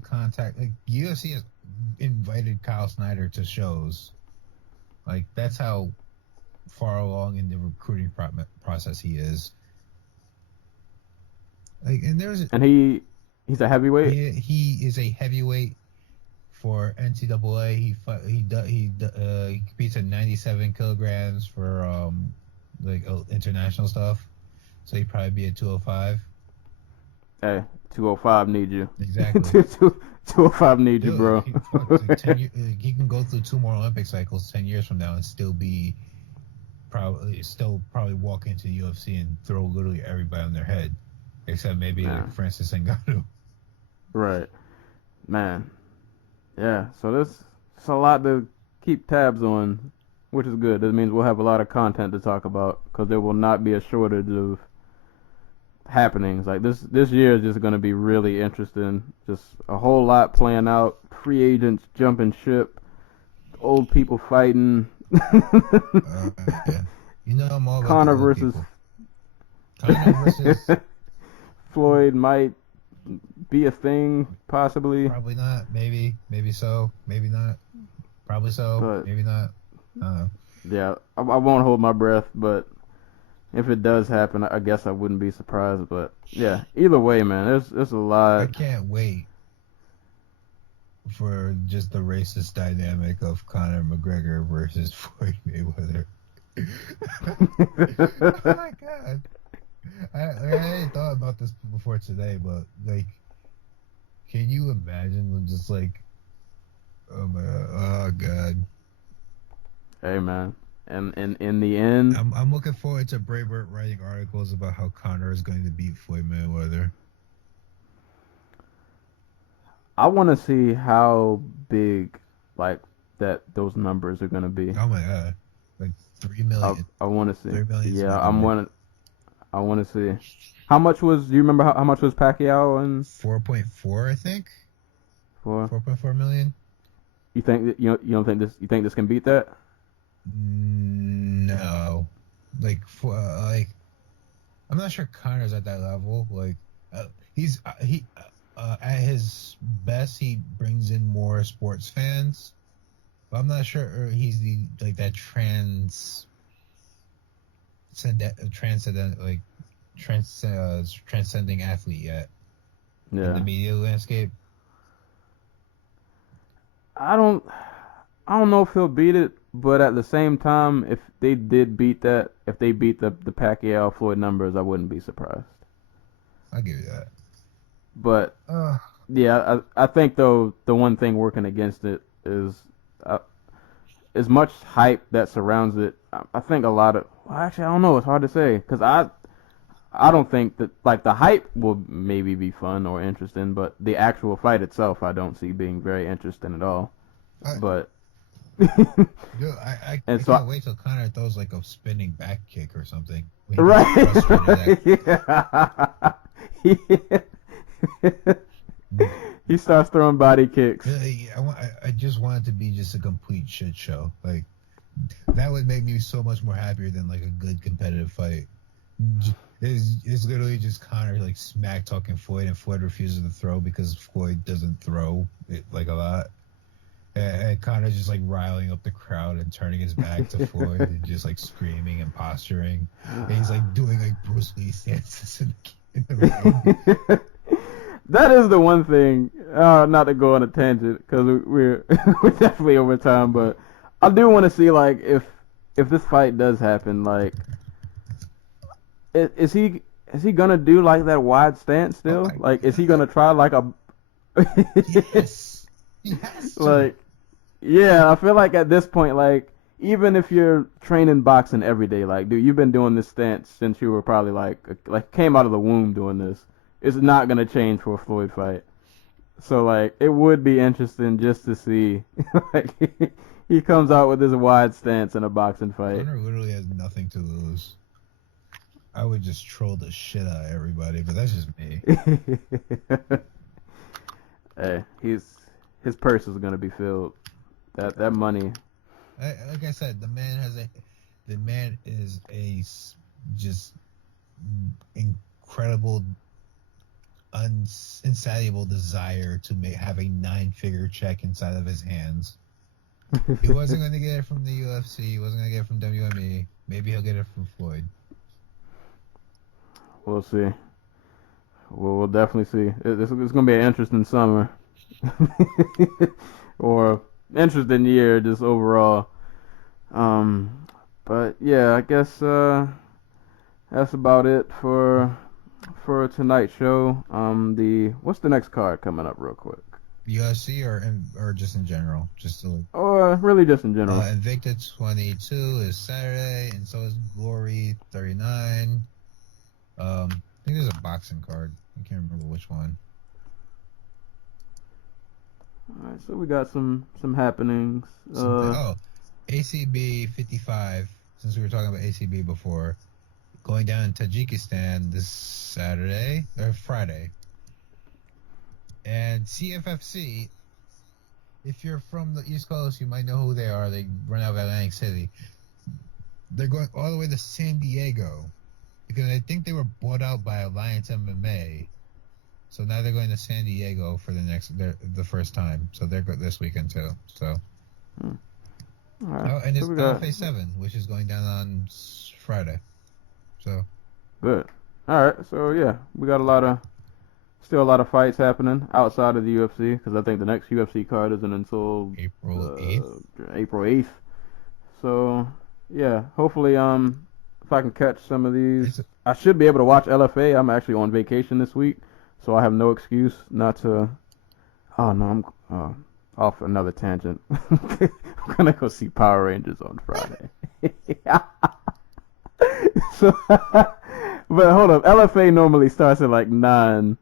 UFC has invited Kyle Snyder to shows. Like that's how far along in the recruiting process he is. Like he's a heavyweight. He is a heavyweight for NCAA. He competes at 97 kilograms for international stuff. So he'd probably be at 205. Hey, 205 need you. Exactly. 205 need you, bro. He can go through 2 more Olympic cycles 10 years from now and still probably walk into the UFC and throw literally everybody on their head, except maybe like Francis Ngannou. Right, man. Yeah. So there's a lot to keep tabs on, which is good. That means we'll have a lot of content to talk about because there will not be a shortage of happenings. Like this year is just going to be really interesting. Just a whole lot playing out. Free agents jumping ship. Old people fighting. Yeah. You know I'm all about Conor the old versus people. Conor versus Floyd might be a thing, possibly. Probably not. Maybe so. Maybe not. Probably so. But, maybe not. Yeah, I won't hold my breath, but if it does happen, I guess I wouldn't be surprised. But yeah, either way, man, there's a lot. I can't wait for just the racist dynamic of Conor McGregor versus Floyd Mayweather. Oh my god. I hadn't thought about this before today, but like, can you imagine when just like, oh god. Hey man, and in the end, I'm looking forward to Breitbart writing articles about how Conor is going to beat Floyd Mayweather. I want to see how big like those numbers are going to be. Oh my god, like 3 million. I want to see. 3 million. Yeah, I want to see. How much was? Do you remember how much was Pacquiao and 4.4? I think. 4.4 million. You think that you don't think this? You think this can beat that? No, like I'm not sure Conor's at that level. Like he's at his best, he brings in more sports fans, but I'm not sure he's that transcending athlete yet. Yeah. In the media landscape. I don't know if he'll beat it, but at the same time, if they beat the Pacquiao Floyd numbers, I wouldn't be surprised. I'll give you that. But yeah, I think though the one thing working against it is as much hype that surrounds it. I think a lot of actually I don't know. It's hard to say because I don't think that like the hype will maybe be fun or interesting, but the actual fight itself I don't see being very interesting at all. But dude, I can't wait till Conor throws like a spinning back kick or something. Right. Yeah. He starts throwing body kicks. I just want it to be just a complete shit show. Like that would make me so much more happier than like a good competitive fight. It's literally just Conor like smack talking Floyd, and Floyd refuses to throw because Floyd doesn't throw it like a lot. And Conor's just like riling up the crowd and turning his back to Floyd and just like screaming and posturing. And he's like doing like Bruce Lee stances in the ring. That is the one thing not to go on a tangent because we're we're definitely over time, but I do want to see like if this fight does happen, like is he gonna do like that wide stance still? Oh my Like is he gonna try like a Yes. He has to. like yeah, I feel like at this point, like even if you're training boxing every day, like dude, you've been doing this stance since you were probably like came out of the womb doing this. It's not gonna change for a Floyd fight. So like it would be interesting just to see like he comes out with this wide stance in a boxing fight. Conor literally has nothing to lose. I would just troll the shit out of everybody, but that's just me. Hey, his purse is gonna be filled. That money. Like I said, the man is a just incredible, insatiable desire to have a 9-figure check inside of his hands. He wasn't going to get it from the UFC. He wasn't going to get it from WME. Maybe he'll get it from Floyd. We'll see. We'll definitely see. It's going to be an interesting summer. Or interesting year just overall. But yeah, I guess that's about it for tonight's show. What's the next card coming up real quick? UFC or just in general? Just to, Or really just in general. Invicta 22 is Saturday, and so is Glory 39. I think there's a boxing card. I can't remember which one. All right, so we got some happenings. ACB 55. Since we were talking about ACB before, going down in Tajikistan this Saturday or Friday. And CFFC, if you're from the East Coast, you might know who they are. They run out of Atlantic City. They're going all the way to San Diego because I think they were bought out by Alliance MMA. So now they're going to San Diego for the first time. So they're this weekend too. So. All right. And it's so LFA 7, which is going down on Friday. So. Good. All right. So yeah, we got still a lot of fights happening outside of the UFC because I think the next UFC card isn't until April 8th. April 8th. So yeah, hopefully if I can catch some of these, I should be able to watch LFA. I'm actually on vacation this week, so I have no excuse not to. Oh no, I'm off another tangent. I'm gonna go see Power Rangers on Friday. So, but hold up, LFA normally starts at like 9,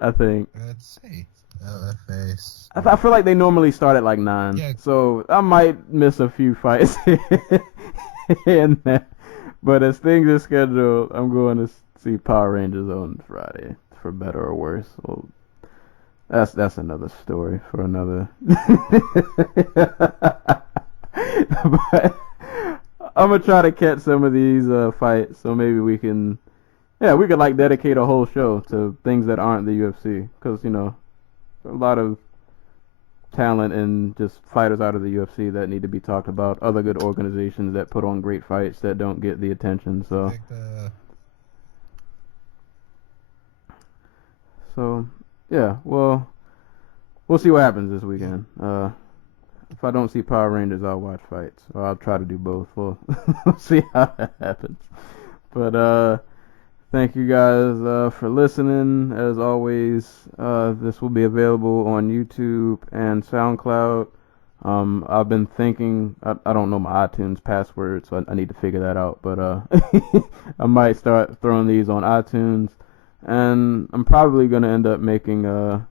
I think. Let's see. LFA. I feel like they normally start at like 9. Yeah. So I might miss a few fights here and there. But as things are scheduled, I'm going to see Power Rangers on Friday, for better or worse. Well, that's another story for another. But I'm gonna try to catch some of these fights, so maybe we could like dedicate a whole show to things that aren't the UFC, because a lot of talent and just fighters out of the UFC that need to be talked about. Other good organizations that put on great fights that don't get the attention. So yeah, well, we'll see what happens this weekend. If I don't see Power Rangers, I'll watch fights, or I'll try to do both. We'll see how that happens. But thank you guys for listening. As always, this will be available on YouTube and SoundCloud. I've been thinking, I don't know my iTunes password, so I need to figure that out. But I might start throwing these on iTunes. And I'm probably going to end up making a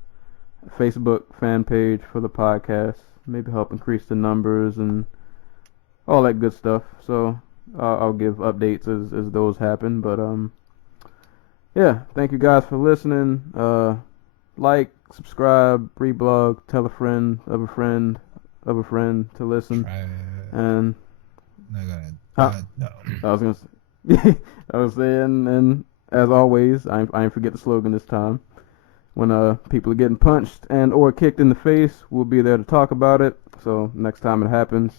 Facebook fan page for the podcast. Maybe help increase the numbers and all that good stuff. So I'll give updates as those happen. But yeah, thank you guys for listening. Like, subscribe, reblog, tell a friend of a friend of a friend to listen. And no, go ahead. No. I was saying, and as always, I ain't forget the slogan this time. When people are getting punched and or kicked in the face, we'll be there to talk about it. So next time it happens,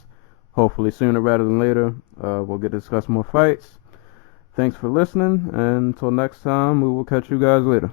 hopefully sooner rather than later, we'll get to discuss more fights. Thanks for listening, and until next time, we will catch you guys later.